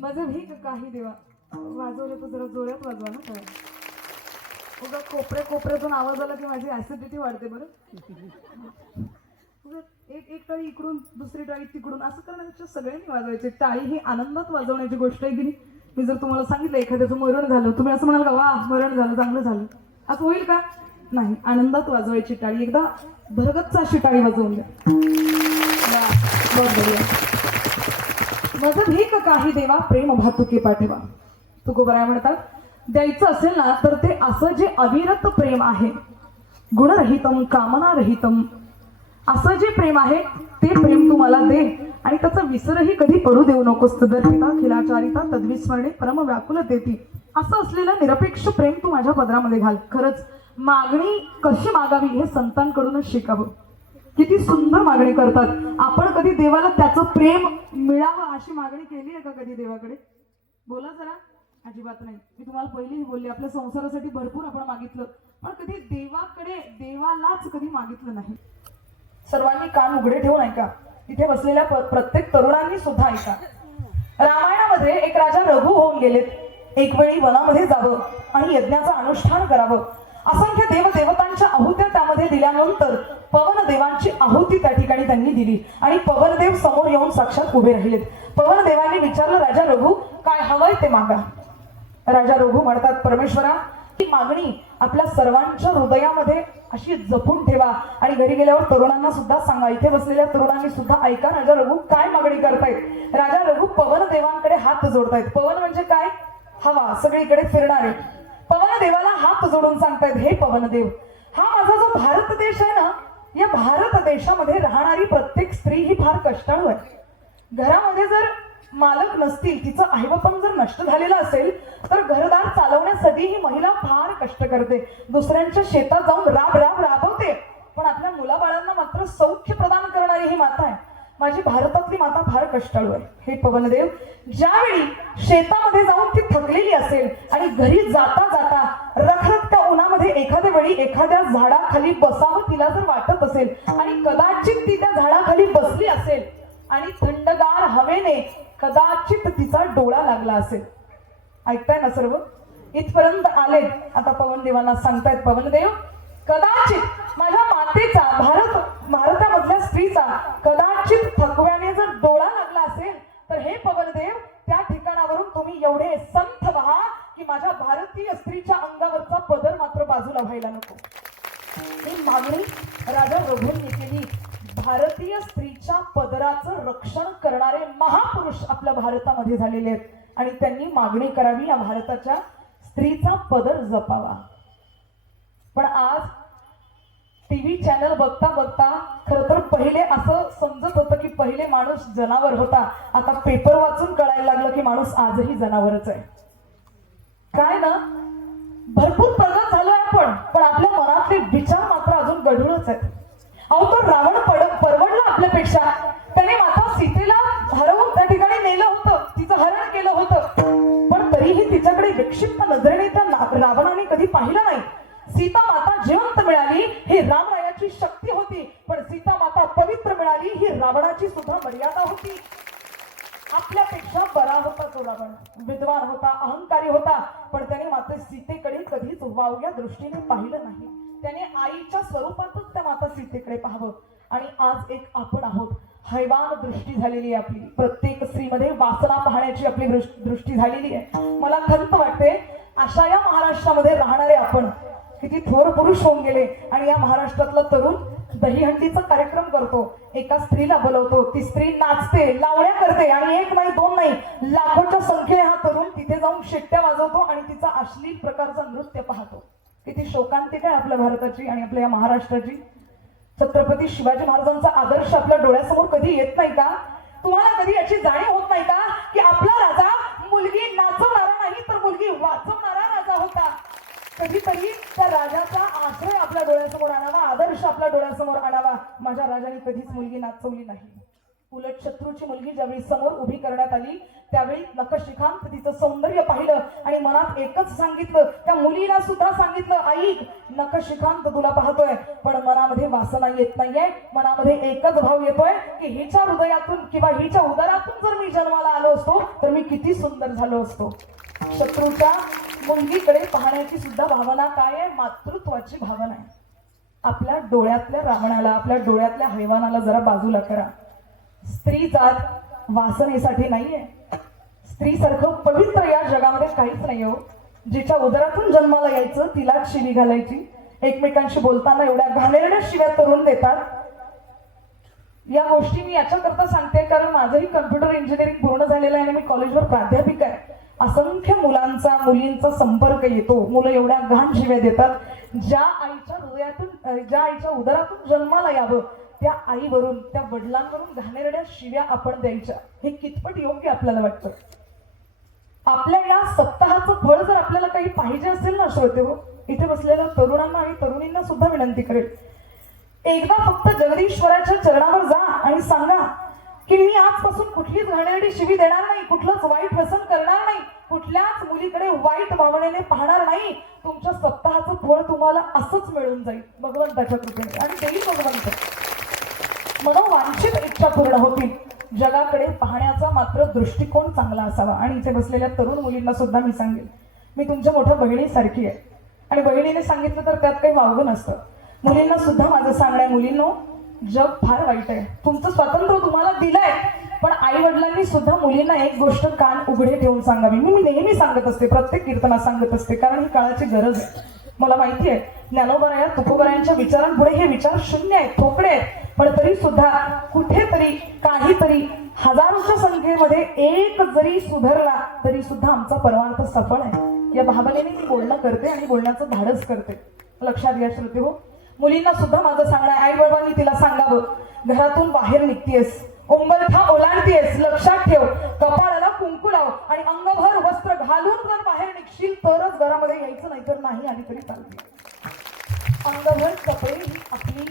माझं भीक काही देवा वाजवलं तर जरा जोरात वाजवा ना काय उगा कोपऱ्यातून आवाज आला की माझी ऍसिडिटी वाढते बरं उगा एक टाळी इकडून दुसरी टाळी तिकडून असं करण्यापेक्षा सगळ्यांनी वाजवायचे. टाळी ही आनंदात वाजवण्याची गोष्ट आहे की नाही. मी जर तुम्हाला सांगितलं एखाद्याचं मरण झालं तुम्ही असं म्हणाल का वा मरण झालं चांगलं झालं असं होईल का? नाही, आनंदात वाजवायची टाळी. एकदा भरगच्च अशी टाळी वाजवून द्या. बहुत बढिया. माझं भीक काही देवा प्रेम भातुके पाठवा. तुकोबराय म्हणतात द्यायचं असेल ना तर ते असं जे अविरत प्रेम आहे गुणरहितम कामनारहितम असं जे प्रेम आहे ते प्रेम तू मला दे आणि त्याचा विसरही कधी पडू देऊ नकोस. तदर्पिता खिलाचारिता तद्विस्मरणे परम व्याकुल देती असं असलेलं निरपेक्ष प्रेम तू माझ्या पदरामध्ये घाल. खरंच मागणी कशी मागावी हे संतांकडूनच शिकावं. किती सुंदर मागणी करतात. आपण कधी देवाला त्याचं प्रेम मिळावं अशी मागणी केली आहे का कधी देवाकडे? बोला जरा. अजिबात नाही. मी तुम्हाला पहिलीही बोलली आपल्या संसारासाठी भरपूर आपण मागितलं पण कधी देवालाच कधी मागितलं नाही. सर्वांनी कान उघडे ठेवून ऐका. इथे बसलेल्या प्रत्येक तरुणांनी सुद्धा ऐका. रामायणामध्ये एक राजा रघु होऊन गेलेत. एक वेळी वनामध्ये जावं आणि यज्ञाचं अनुष्ठान करावं. असंख्य देवदेवतांच्या आहुत्या त्यामध्ये दिल्यानंतर पवनदेवांची आहुती त्या ठिकाणी त्यांनी दिली आणि पवनदेव समोर येऊन साक्षात उभे राहिलेत. पवनदेवांनी विचारलं राजा रघु काय हवंय ते मागा. राजा रघु म्हणतात परमेश्वरा ही मागणी आपल्या सर्वांच्या हृदयामध्ये अशी जपून ठेवा आणि घरी गेल्यावर तरुणांना सुद्धा सांगा. इथे बसलेल्या तरुणांनी सुद्धा ऐका राजा रघु काय मागणी करतायत. राजा रघु पवनदेवांकडे हात जोडतायत. पवन म्हणजे काय? हवा, सगळीकडे फिरणारे. पवनदेवाला हात जोडून सांगतायत हे पवनदेव हा माझा जो भारत देश आहे ना या भारत देशामध्ये राहणारी प्रत्येक स्त्री ही फार कष्टाळू आहे. घरामध्ये जर मालक नसतील तिचं आईबापण जर नष्ट झालेलं असेल तर घरदार चालवण्यासाठी ही महिला फार कष्ट करते. दुसऱ्यांच्या शेतात जाऊन राबवते पण आपल्या मुलाबाळांना मात्र सौख्य प्रदान करणारी ही माता आहे. माझी भारतातली माता फार कष्टाळू आहे. हे पवनदेव ज्यावेळी शेतामध्ये जाऊन ती थकलेली असेल आणि घरी जाता जाता रखरखत्या उन्हामध्ये एखाद्या वेळी एखाद्या झाडाखाली बसावं तिला जर वाटत असेल आणि कदाचित ती त्या झाडाखाली बसली असेल आणि थंडगार हवेने कदाचित तिचा डोळा लागला असेल. ऐकताय ना सर्व? इथपर्यंत आले. आता पवनदेवांना सांगतायत पवनदेव कदाचित माझ्या मातेचा भारतामधल्या स्त्रीचा कदाचित थकव्याने जर डोळा लागला असेल तर हे पवनदेव त्या ठिकाणावरून तुम्ही एवढे संथ व्हा की माझ्या भारतीय स्त्रीच्या अंगावरचा पदर मात्र बाजूला व्हायला नको. ही मागणी राजा रघुंनी केली. भारतीय स्त्रीच्या पदराचं रक्षण करणारे महापुरुष आपल्या भारतामध्ये झालेले आहेत आणि त्यांनी मागणी करावी या भारताच्या स्त्रीचा पदर जपावा. पण आज टीव्ही चॅनल बघता बघता खरं तर पहिले असं समजत होतं की पहिले माणूस जनावर होता. आता पेपर वाचून कळायला लागलं की माणूस आजही जनावरच आहे. काय ना भरपूर प्रगत झालोय आपण पण आपल्या मनातले विचार मात्र अजून गढूळच आहेत. अहो तो रावण परवडला आपल्यापेक्षा. त्याने माता सीतेला हरवून त्या ठिकाणी नेलं होतं, तिचं हरण केलं होतं पण तरीही तिच्याकडे विक्षिप्त नजरेने त्या रावणाने कधी पाहिलं नाही. सीता माता जिवंत मिळाली ही रामरायाची शक्ती होती पण सीता माता पवित्र मिळाली ही रावणाची सुद्धा मर्यादा होती. आपल्यापेक्षा बरा होता तो रावण. विद्वान होता, अहंकारी होता पण त्याने मात्र सीतेकडे कधीच वावग्या दृष्टीने पाहिलं नाही. त्याने आईच्या स्वरूपातच त्या माता सीतेकडे पाहावं. आणि आज एक आपण आहोत. हैवान दृष्टी झालेली आहे आपली. प्रत्येक स्त्रीमध्ये वासना पाहण्याची आपली दृष्टी झालेली आहे. मला खंत वाटते अशा या महाराष्ट्रामध्ये राहणारे आपण किती थोर पुरुष होऊन गेले आणि या महाराष्ट्रातला तरुण दहीहंडीचा कार्यक्रम करतो. एका स्त्रीला बोलवतो, ती स्त्री नाचते, लावण्या करते आणि एक नाही दोन नाही लाखोच्या संख्येने हा तरुण तिथे जाऊन शिट्ट्या वाजवतो आणि तिचा अश्लील प्रकारचा नृत्य पाहतो. किती शोकांतिक आहे आपल्या भारताची आणि आपल्या या महाराष्ट्राची. छत्रपती शिवाजी महाराजांचा आदर्श आपल्या डोळ्यासमोर कधी येत नाही का? तुम्हाला कधी याची जाणीव होत नाही का की आपला राजा मुलगी नाचवणारा नाही तर मुलगी वाचवणारा राजा होता. कधीतरी त्या राजाचा आश्रय आपल्या डोळ्यासमोर आणावा, आदर्श आपल्या डोळ्यासमोर आणावा. माझ्या राजाने कधीच मुलगी नाचवली नाही. उलट शत्रूची मुलगी ज्यावेळी समोर उभी करण्यात आली त्यावेळी नखशिखांत तिचं सौंदर्य पाहिलं आणि मनात एकच सांगितलं, त्या मुलीला सुद्धा सांगितलं, ऐक नखशिखांत तुला पाहतोय पण मनामध्ये वासना येत नाहीये, मनामध्ये एकच भाव येतोय की हिच्या हृदयातून किंवा हिच्या उदरातून जर मी जन्माला आलो असतो तर मी किती सुंदर झालो असतो. शत्रूच्या मुलगीकडे पाहण्याची सुद्धा भावना काय आहे? मातृत्वाची भावना आहे. आपल्या डोळ्यातल्या रावणाला, आपल्या डोळ्यातल्या हैवानाला जरा बाजूला करा. स्त्री जात वासनेसाठी नाहीये. स्त्री सारखं पवित्र या जगामध्ये काहीच नाही हो. जिच्या उदरातून जन्माला यायचं तिलाच शिवी घालायची. एकमेकांशी बोलताना एवढ्या घाणेरड्या शिव्या करून देतात. या गोष्टी मी याच्याकरता सांगते कारण माझंही कम्प्युटर इंजिनिअरिंग पूर्ण झालेलं आहे आणि मी कॉलेजवर प्राध्यापिक आहे. असंख्य मुलांचा मुलींचा संपर्क येतो. मुलं एवढ्या घाण शिव्या देतात. ज्या आईच्या हृदयातून, ज्या आईच्या उदरातून जन्माला यावं त्या आईवरून, त्या वडिलांवरून घाणेरड्या शिव्या आपण द्यायच्या, हे कितपत योग्य आपल्याला वाटतं? आपल्या या सप्ताहाचं फळ जर आपल्याला काही पाहिजे असेल ना श्रोते हो, इथे बसलेल्या तरुणांना आणि तरुणींना सुद्धा विनंती करेल, एकदा फक्त जगदीश्वराच्या चरणावर जा आणि सांगा की मी आजपासून कुठलीच घाणेरडी शिवी देणार नाही, कुठलंच वाईट व्यसन करणार नाही, कुठल्याच मुलीकडे वाईट भावनेने पाहणार नाही. तुमच्या सप्ताहाचं फळ तुम्हाला असंच मिळून जाईल भगवंताच्या कृपेने आणि देईल भगवंत. मनोवांछित इच्छा पूर्ण होतील. जगाकडे पाहण्याचा मात्र दृष्टिकोन चांगला असावा. आणि इथे बसलेल्या तरुण मुलींना सुद्धा मी सांगेल, मी तुमच्या मोठ्या बहिणीसारखी आहे आणि बहिणीने सांगितलं तर त्यात काही वावगं नसतं. मुलींना सुद्धा माझं सांगणं आहे, मुलींनो जग फार वाईट आहे. तुमचं स्वातंत्र्य तुम्हाला दिलंय पण आई वडिलांनी सुद्धा मुलींना एक गोष्ट कान उघडे ठेवून सांगावी. मी नेहमी सांगत असते, प्रत्येक कीर्तनात सांगत असते, कारण ही काळाची गरज आहे. मला माहिती आहे ज्ञानोबराया तुकोबरायांच्या विचारांपुढे हे विचार शून्य आहेत, थोपडे आहेत, पण तरी सुद्धा कुठेतरी काहीतरी हजारोच्या संख्येमध्ये एक जरी सुधारला तरी सुद्धा आमचा परमार्थ सफळ आहे. या भावनेने मी बोलणं करते आणि बोलण्याचं धाडस करते. लक्षात घ्या श्रोते हो, मुलींना सुद्धा माझं सांगणं आहे, आई बाबांनी तिला सांगावं, घरातून बाहेर निघतेस, उंबरठा ओलांडतेस, लक्षात ठेव कपाळाला कुंकू लाव आणि अंगभर वस्त्र घालून जर बाहेर निघशील तरच घरामध्ये यायचं, नाहीतर नाही आली तरी चालते. अंगभर कपडे ही आपली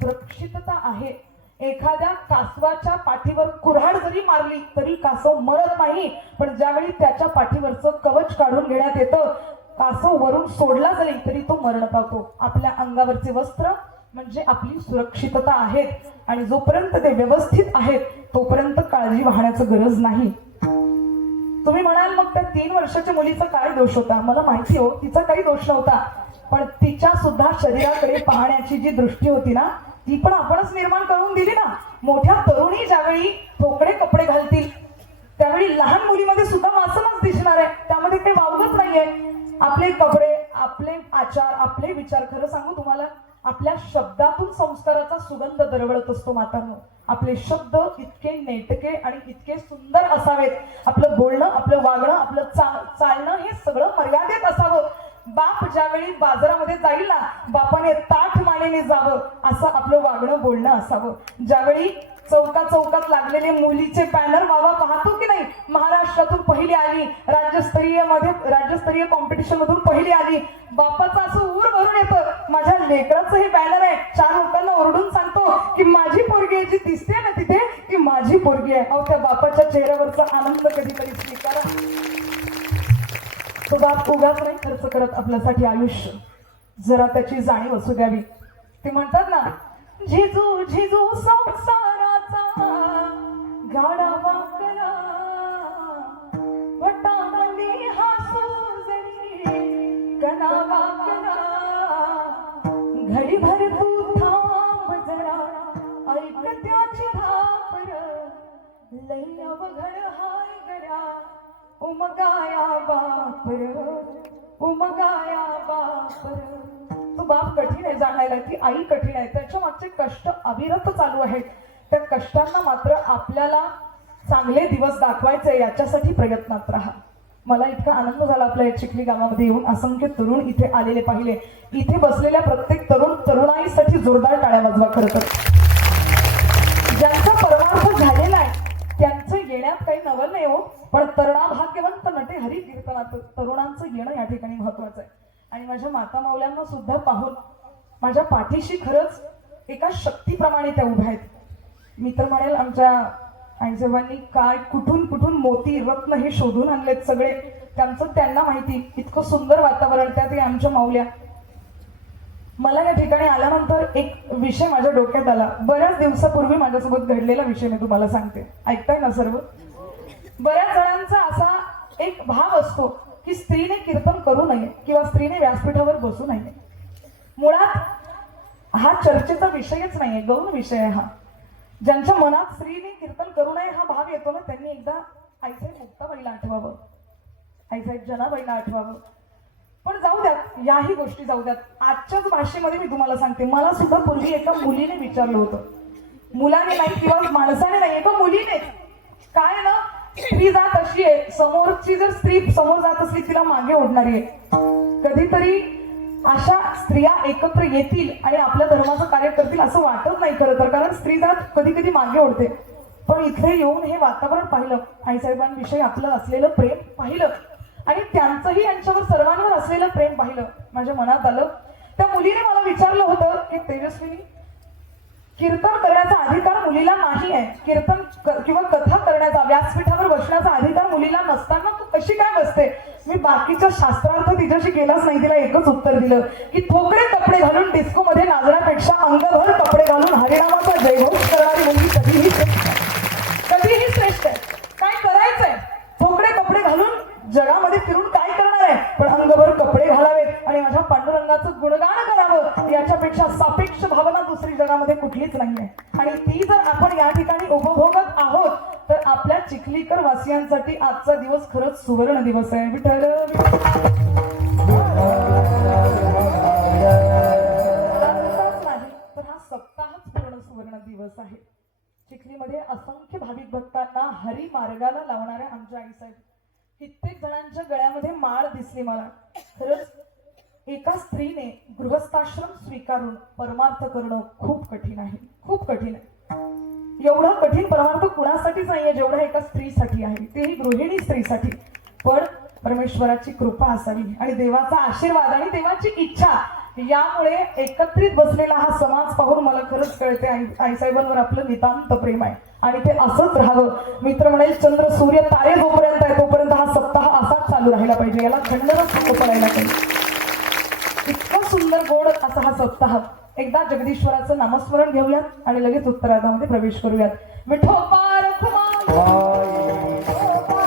सुरक्षितता आहे. एखाद्या कासवाच्या पाठीवर कुऱ्हाड जरी मारली तरी कासव मरत नाही, पण ज्यावेळी त्याच्या पाठीवरचं कवच काढून घेण्यात येतं, कासव वरून सोडला जाईल तरी तो मरण पावतो. आपल्या अंगावरचे वस्त्र म्हणजे आपली सुरक्षितता आहेत आणि जोपर्यंत ते व्यवस्थित आहेत तोपर्यंत काळजी वाहण्याचं गरज नाही. तुम्ही म्हणाल मग त्या 3 वर्षाच्या मुलीचा काय दोष होता? मला माहिती हो, तिचा काही दोष नव्हता, पण तिच्या सुद्धा शरीराकडे पाहण्याची जी दृष्टी होती ना ती पण आपणच निर्माण करून दिली ना. मोठ्या तरुणी ज्यावेळी ठोकळे कपडे घालतील त्यावेळी लहान मुलीमध्ये सुद्धा वासनाच दिसणार आहे, त्यामध्ये काही वावगच नाहीये. आपले कपडे, आपले आचार, आपले विचार, खरं सांगू तुम्हाला आपल्या शब्दातून संस्काराचा सुगंध दरवळत असतो मातांनो. आपले शब्द इतके नेटके आणि इतके सुंदर असावेत, आपलं बोलणं, आपलं वागणं, आपलं चालणं हे सगळं मर्यादेत असावं. बाप ज्यावेळी बाजारामध्ये जाईल ना, बापाने ताठ मानेने जावं असं आपलं वागणं बोलणं असावं. ज्यावेळी चौकात लागलेले मुलीचे बॅनर वावा पाहतो की नाही, महाराष्ट्रातून पहिली आली, राज्यस्तरीय कॉम्पिटिशन मधून पहिली आली, बापाचं असं ऊर भरून येतं, माझ्या लेकराचं हे बॅनर आहे. 4 लोकांना ओरडून सांगतो की माझी पोरगी आहे, जी दिसते ना तिथे ती माझी पोरगी आहे. अहो त्या बापाच्या चेहऱ्यावरचा आनंद कधीतरी स्वीकारा. तो बाप उगाच नाही खर्च करत आपल्यासाठी आयुष्य, जरा त्याची जाणीव असू द्यावी. ते म्हणतात ना, झिजू झिजू संसाराचा गाडा वाकला, वटांगणी हसू जरी कणा वाकला, घडीभर तू थांब जरा ऐक त्याची धापर, लई अवघड हाय गड्या उमगाया बापर, उमगाया बापर. तो बाप कठीण आहे जाणायला, ती आई कठीण आहे, त्याच्या मागचे कष्ट अविरत चालू आहेत. त्या कष्टांना मात्र आपल्याला चांगले दिवस दाखवायचे, याच्यासाठी प्रयत्नात राहा. मला इतका आनंद झाला आपल्या चिखली गावामध्ये येऊन. असंख्य तरुण इथे आलेले पाहिले. इथे बसलेल्या प्रत्येक तरुणाईसाठी जोरदार टाळ्या वाजवा. खरं तर ज्यांचा परमार्थ झालेला आहे त्यांचं येण्यात काही नवल नाही हो, पण तरुणा भाग्यवंत नटे हरी कीर्तनात तरुणांचं येणं या ठिकाणी महत्वाचं आहे. आणि माझ्या माता माऊल्यांना सुद्धा पाहून माझ्या पाठीशी खरंच एका शक्तीप्रमाणे त्या उभ्या आहेत. मी तर म्हणेल आमच्या आईसाहेबांनी काय कुठून कुठून मोती रत्न हे शोधून आणलेत सगळे, त्यांचं त्यांना माहिती. इतकं सुंदर वातावरण, त्यात आमच्या माऊल्या. मला या ठिकाणी आल्यानंतर एक विषय माझ्या डोक्यात आला. बऱ्याच दिवसापूर्वी माझ्यासोबत घडलेला विषय मी तुम्हाला सांगते, ऐकताय ना सर्व? बऱ्याच जणांचा असा एक भाव असतो की स्त्रीने कीर्तन करू नये किंवा स्त्रीने व्यासपीठावर बसू नये. मुळात हा चर्चेचा विषयच नाहीये, गौण विषय आहे हा. ज्यांच्या मनात स्त्रीने कीर्तन करू नये हा भाव येतो ना, त्यांनी एकदा आईसाहेब मुक्ताबाईला आठवावं, आईसाहेब जनाबाईला आठवावं. पण जाऊ द्यात, याही गोष्टी जाऊ द्यात. आजच्याच भाषेमध्ये मी तुम्हाला सांगते, मला सुद्धा पूर्वी एका मुलीने विचारलं होतं, मुलाने नाही किंवा माणसाने नाही, एका मुलीने. काय ना, स्त्री जात अशी आहे, समोरची जर स्त्री समोर जात असली तिला मागे ओढणारी आहे. कधीतरी अशा स्त्रिया एकत्र येतील आणि आपल्या धर्माचं कार्य करतील असं वाटत नाही खरं तर, कारण स्त्री जात कधी कधी मागे ओढते. पण इथे येऊन हे वातावरण पाहिलं, आईसाहेबांविषयी आपलं असलेलं प्रेम पाहिलं आणि त्यांचंही यांच्यावर सर्वांवर असलेलं प्रेम पाहिलं, माझ्या मनात आलं. त्या मुलीने मला विचारलं होतं की तेजस्विनी, कीर्तन करण्याचा अधिकार मुलीला नाही आहे, कीर्तन किंवा कथा करण्याचा, व्यासपीठावर बसण्याचा अधिकार मुलीला नसताना तू कशी काय बसते? मी बाकीच्या शास्त्रार्थ तिच्याशी केलाच नाही. तिला एकच उत्तर दिलं की ठोकळे कपडे घालून डिस्को मध्ये नाचण्यापेक्षा अंगभर कपडे घालून हरिनामाचा जयघोष करणारी मुलगी कधीही श्रेष्ठ आहे, कधीही श्रेष्ठ आहे. काय करायचंय? ठोकळे कपडे घालून जगामध्ये फिरून काय करणार आहे? पण अंगभर कपडे घालावेत आणि माझ्या पांडुरंगाचं गुणगान करावं, याच्यापेक्षा सापेक्ष भावना दुसरी जगामध्ये कुठलीच नाहीये. आणि ती जर आपण या ठिकाणी उपभोगत आहोत तर आपल्या चिखलीकर वासियांसाठी आजचा दिवस खरंच सुवर्ण दिवस आहे. विठ्ठल नाही तर हा सप्ताहच पूर्ण सुवर्ण दिवस आहे. चिखलीमध्ये असंख्य भाविक भक्तांना हरी मार्गाला लावणाऱ्या आमच्या आईसाहेब, कित्येक जणांच्या गळ्यामध्ये माळ दिसली मला. खरंच एका स्त्रीने गृहस्थाश्रम स्वीकारून परमार्थ करणं खूप कठीण आहे, खूप कठीण आहे. एवढं कठीण परमार्थ कुणासाठीच नाहीये जेवढा एका स्त्रीसाठी आहे, तेही गृहिणी स्त्रीसाठी. पण परमेश्वराची कृपा असावी आणि देवाचा आशीर्वाद आणि देवाची इच्छा, यामुळे एकत्रित बसलेला हा समाज पाहून मला खरंच कळते आईसाहेबांवर आपलं नितांत प्रेम आहे आणि ते असंच राहावं. मित्र म्हणेल चंद्र सूर्य तारे जोपर्यंत आहे तोपर्यंत हा सप्ताह असाच चालू राहिला पाहिजे, याला खंडनच पडायला पाहिजे. इतका सुंदर गोड असा हा सप्ताह. एकदा जगदीश्वराचं नामस्मरण घेऊयात आणि लगेच उत्तरार्धामध्ये प्रवेश करूयात. विठोबा रखुमाई, विठोबा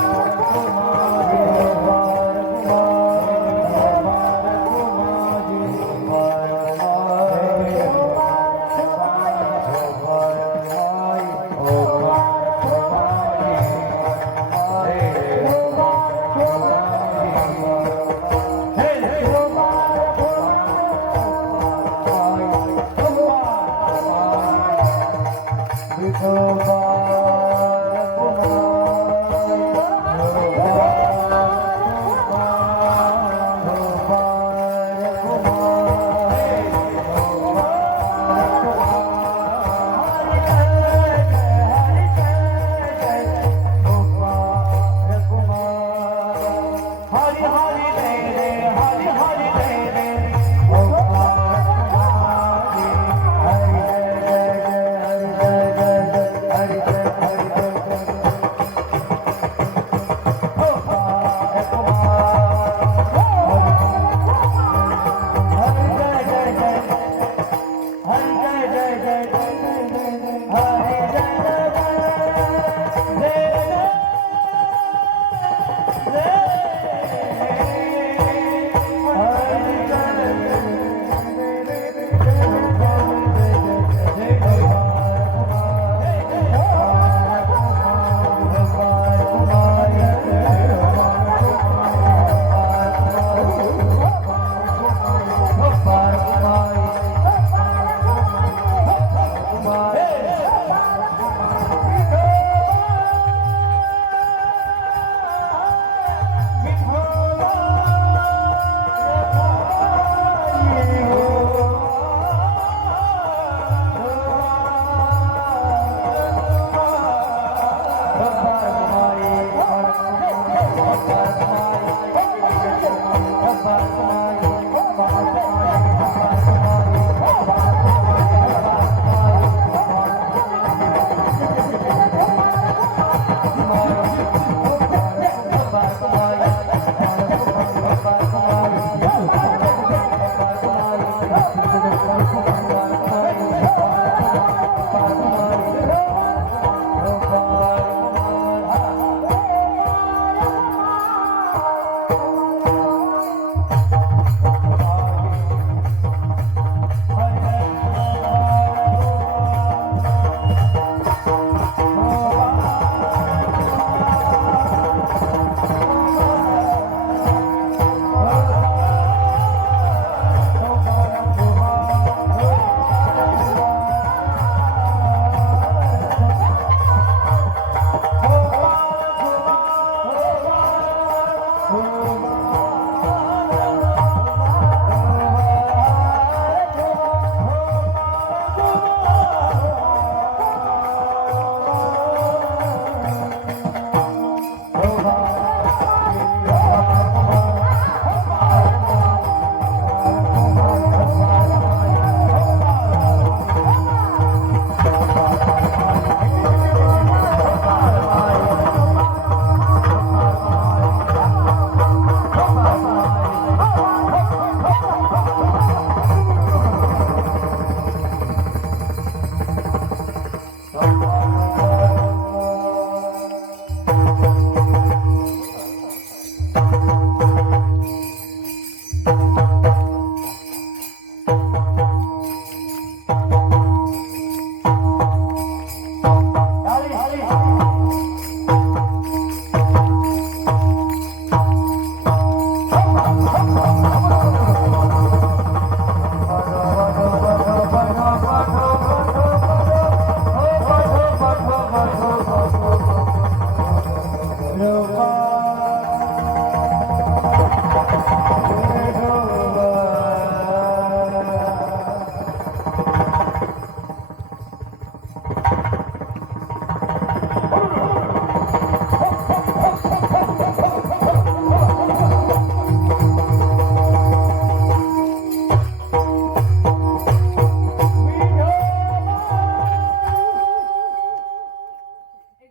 एक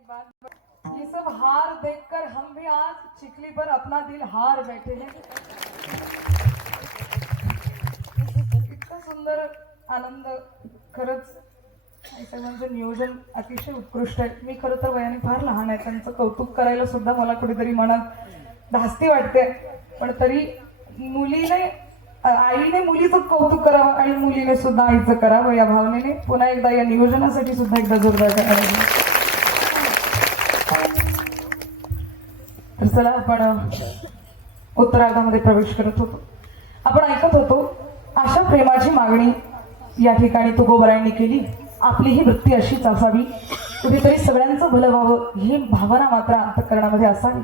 बात, ये सब हार देखकर हम भी आज चिखली पर अपना दिल हार बैठे हैं. इतका सुंदर आनंद, खरंच आई साहेबांचं नियोजन अतिशय उत्कृष्ट आहे. मी खरं तर वयाने फार लहान आहे, त्यांचं कौतुक करायला सुद्धा मला कुठेतरी मनात धास्ती वाटते. पण तरी मुलीने आईने मुलीचं कौतुक करावं आणि मुलीने सुद्धा आईचं करावं या भावनेने पुन्हा एकदा या नियोजनासाठी सुद्धा एकदा जोरदार करावं. तर चला आपण उत्तरार्धामध्ये प्रवेश करत होतो. आपण ऐकत होतो, अशा प्रेमाची मागणी या ठिकाणी तुकोबरायांनी केली. आपली ही वृत्ती अशीच असावी, कुठेतरी सगळ्यांचं भलं व्हावं ही भावना मात्र अंतःकरणामध्ये असावी.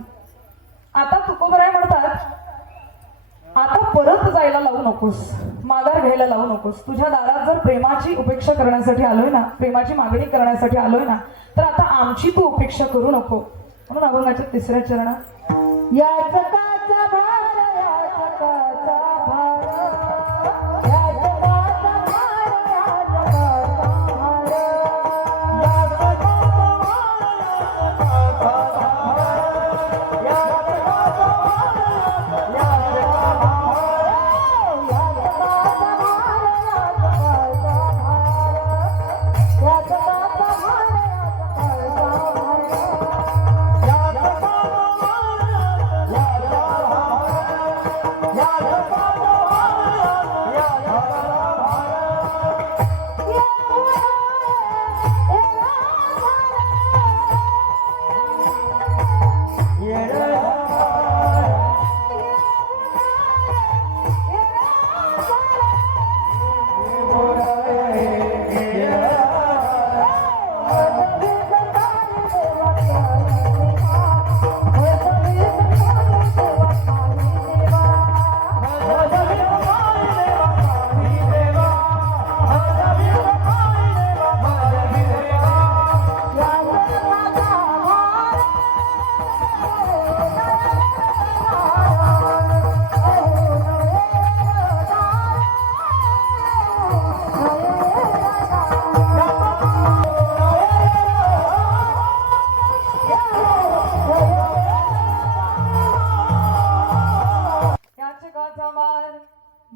आता तुकोबराय म्हणतात, आता परत जायला लावू नकोस, माघार घ्यायला लावू नकोस. तुझ्या दारात जर प्रेमाची उपेक्षा करण्यासाठी आलोय ना, प्रेमाची मागणी करण्यासाठी आलोय ना, तर आता आमची तू उपेक्षा करू नको. म्हणून अभंगाच्या तिसऱ्या चरणात या जगाचा भार, या जगाचा भार, या जगाचा भार, या जगाचा भार, या जगाचा भार, या जगाचा भार, या जगाचा भार, या जगाचा भार, या जगाचा भार,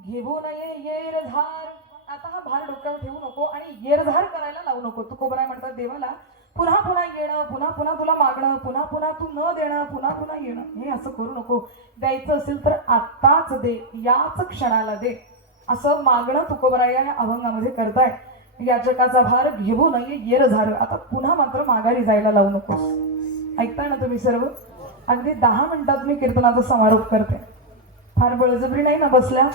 घेऊ नये येरझार. आता हा भार डोक्यावर ठेवू नको आणि येरझार करायला लावू नको. तुकोबराय म्हणतात देवाला, पुन्हा पुन्हा येणं, पुन्हा पुन्हा तुला मागणं, पुन्हा पुन्हा तू न देणं, पुन्हा पुन्हा येणं, हे असं करू नको. द्यायचं असेल तर आत्ताच दे, याच क्षणाला दे, असं मागणं तुकोबराय या अभंगामध्ये करताय. याचकाचा भार घेऊ नये येरझार. आता पुन्हा मात्र माघारी जायला लावू नकोस. ऐकताय ना तुम्ही सर्व? अगदी 10 मिनिटात मी कीर्तनाचा समारोप करते. फार बळजबरी नाही ना बसल्या?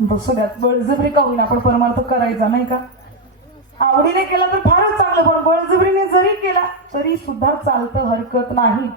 बसू द्यात. बळजबरी का होईना, आपण परमार्थ करायचा नाही का? आवडीने केला तर फारच चांगलं, पण बळजबरीने जरी केला तरी सुद्धा चालतं, हरकत नाही.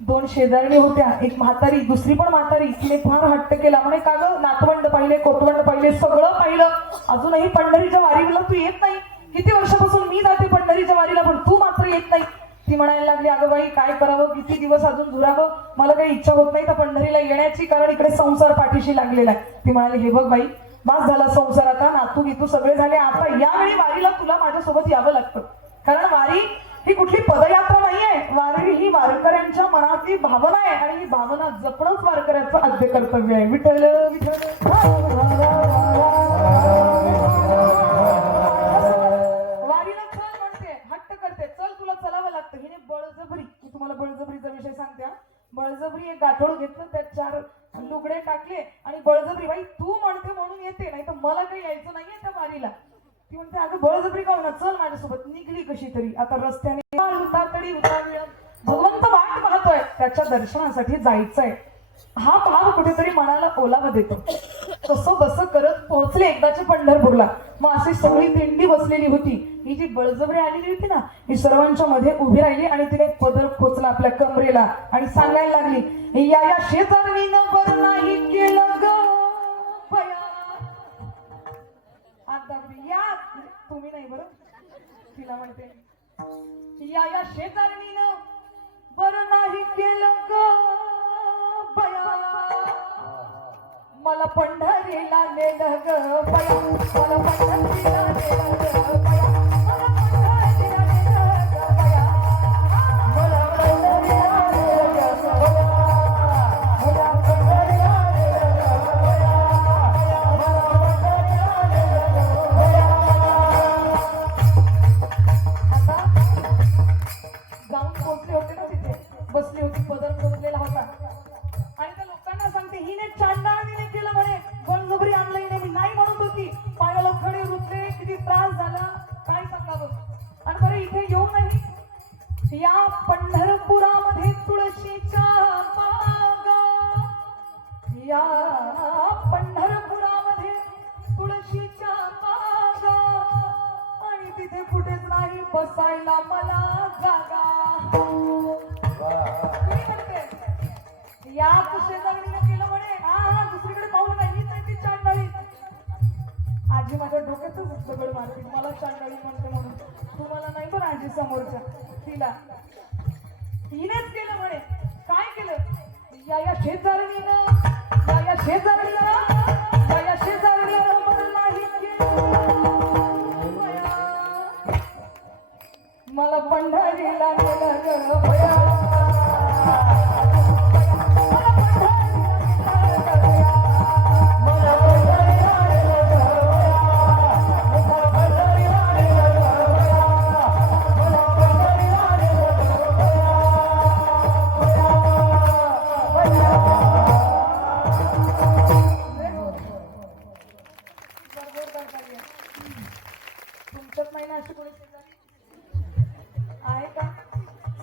दोन शेजारणी होत्या, एक म्हातारी दुसरी पण म्हातारी. तिने फार हट्ट केला, म्हणे का ग नातवंड पाहिले, कोतवंड पाहिले, सगळं पाहिलं, अजूनही पंढरीच्या वारीला तू येत नाही. किती वर्षापासून मी जाते पंढरीच्या वारीला, पण तू मात्र येत नाही. ती म्हणायला लागली, अगं बाई काय करावं, किती दिवस अजून झुरावं, मला काही इच्छा होत नाही तर पंढरीला येण्याची, कारण इकडे संसार पाठीशी लागलेला आहे. ती म्हणाली, हे बघ बाई, बास झाला संसार, आता नातू गीतू सगळे झाले, आता यावेळी वारीला तुला माझ्यासोबत यावं लागतं. कारण वारी ही कुठली पदयात्रा नाहीये, वारी ही वारकऱ्यांच्या मनातली भावना आहे आणि ही भावना जपणंच वारकऱ्याचं आद्य कर्तव्य आहे. विठ्ठल विठ्ठल वारीला चल म्हणते, हट्ट करते, चल तुला चलावं लागतं. हिने बळजबरी, मी तुम्हाला बळजबरीचा विषय सांगते हा. बळजबरी एक गाठोड घेतलं, त्यात 4 लुगडे टाकले आणि बळजबरी, बाई तू म्हणते म्हणून येते, नाही तर मला काही यायचं नाहीये त्या वारीला. ती म्हणते, अगं बळजबरी का होणार, चल माझ्यासोबत. निघली कशी तरी. आता रस्त्याने भगवंत वाट पाहतोय, त्याच्या दर्शनासाठी जायचंय. हा भाव कुठेतरी मनाला ओलावा देतो. कसं बस करत पोहोचले एकदाच्या पंढरपूरला. मग अशी सगळी दिंडी बसलेली होती. ही जी बळजबरी आलेली होती ना, ही सर्वांच्या मध्ये उभी राहिली आणि तिने पदर खोचला आपल्या कमरेला आणि सांगायला लागली, या शेजारणीनं बरं नाही केलं ग बया. आता या तुम्ही नाही बरं, तिला म्हणते, या शेजारणीनं बरं नाही केलं ग बया, मला पंढरीला नेलं ग बया, मला पंढरीला नेलं ग बया, मला पंढरीला नेलं ग बया, मला पंढरीला नेलं ग बया, मला पंढरीला नेलं ग बया, मला पंढरीला नेलं ग बया. आता जाऊन पोहोचले होते ना, तिथे बसली होती, पदर खोचलेला होता आणि त्या लोकांना सांगते, हिने चांडाळीने केलं म्हणे, बळजबरी आणलं हिने. मी नाही म्हणत होती, पायाला खडे रुतले, किती त्रास झाला, काय सांगावं. आणि बरं इथे येऊ नाही, या पंढरपुरामध्ये तुळशीच्या बागा, या पंढरपुरामध्ये तुळशीच्या बागा, आणि तिथे कुठेच नाही बसायला मला जागा. या शेजारणीने केलं म्हणे, हा दुसरीकडे पाहून नाही, हीच आहे ती चांडाळी. आजी माझ्या डोक्यातच दगड मारते, मला चांडाळी म्हणते म्हणून. तुम्हाला नाही बरं आजी समोरच्या, तिला हिनेच केलं म्हणे. काय केलं, या शेजारणीनं, या शेजारणीनं, या शेजारणीनं बरं नाही केलं, मला पंढरीला नेलं ग बया. तुमच्यात महिना अशी कोणी आहे का,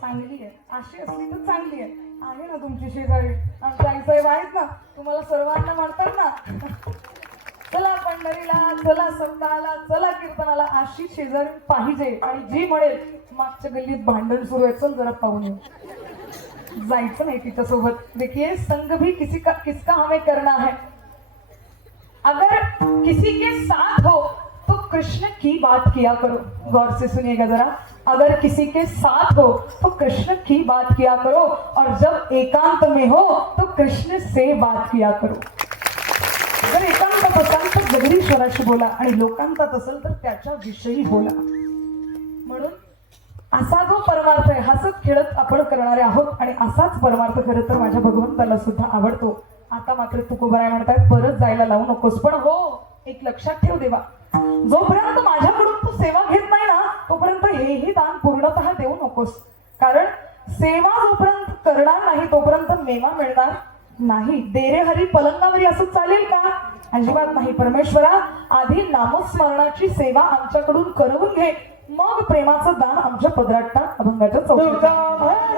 चांगली आहे, अशी असली तर चांगली आहे. आहे ना तुमची शेजारी, आमच्या आईसाहेब आहेत ना, तुम्हाला सर्वांना म्हणतात ना, चला पंढरीला, चला सप्ताहाला, चला कीर्तनाला. अशी शेजारी पाहिजे. आणि जी म्हणेल, मागच्या गल्लीत भांडण सुरू आहे, चल जरा पाहून येऊ, जायचं नाही तिच्यासोबत. देखिए संग भी किसका हमें करना है. अगर किसी के साथ हो तो कृष्ण की बात किया करो. गौर से सुनिएगा जरा. अगर किसी के साथ हो तो कृष्ण की बात किया करो, और जब एकांत में हो तो कृष्ण से बात किया करो. जर एकांतात असाल तर जगदीश्वराशी बोला, आणि लोकांतात असेल तर त्याच्या विषयी बोला. म्हणून असा जो परमार्थ आहे, हसत खेळत आपण करणारे आहोत, आणि असाच परमार्थ खरं तर माझ्या भगवंताला सुद्धा आवडतो. आता मात्र तुकोबाराय म्हणतात, परत जायला लावू नकोस. पण हो, एक लक्षात ठेव देवा, जोपर्यंत माझ्याकडून तू सेवा घेत नाही ना, तोपर्यंत हेही दान पूर्णतः देऊ नकोस. कारण सेवा जोपर्यंत करणार नाही तोपर्यंत मेवा मिळणार नाही. देरे हरी पलंगावरी असं चालेल का? अजिबात नाही. परमेश्वरा, आधी नामस्मरणाची सेवा आमच्याकडून करवून घे, मग प्रेमाचं दान आमच्या पदरात टाक. अभंगाच्या चौथीत.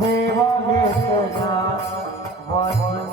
सेवा घेतला वचन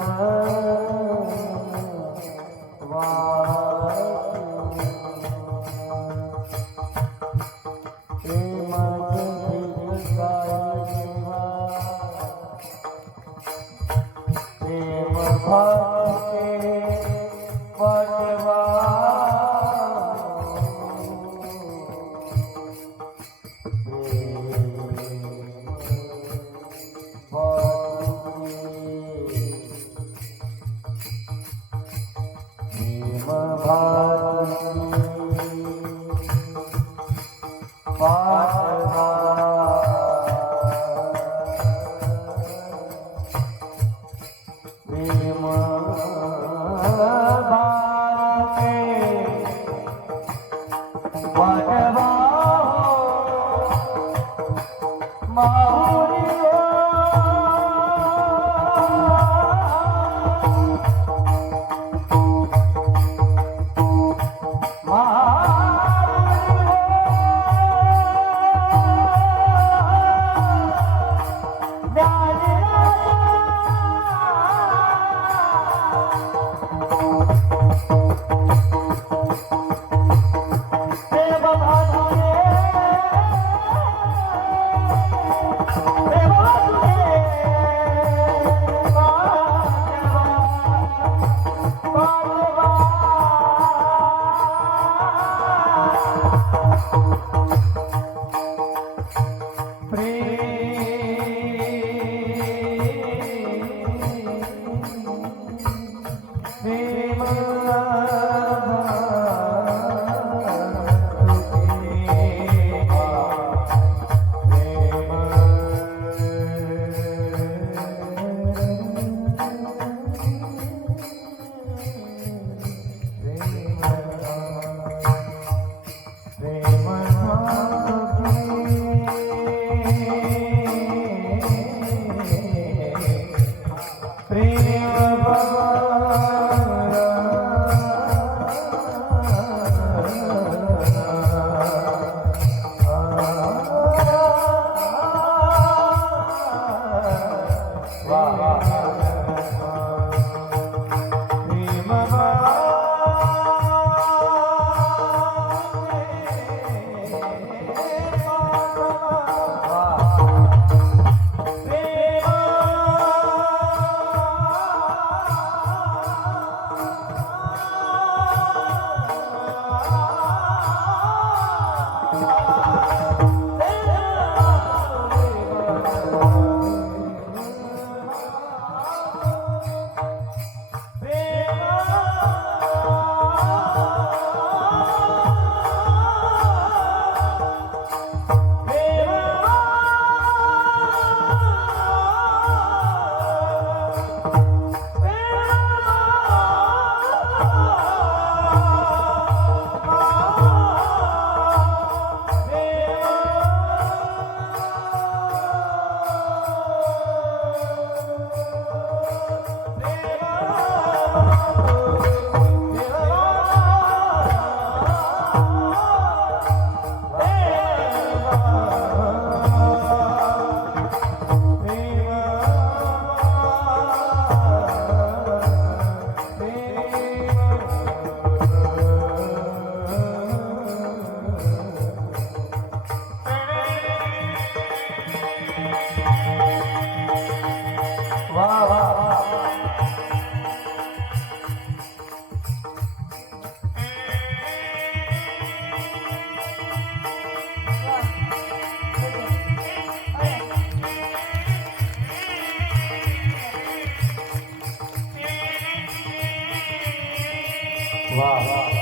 वाह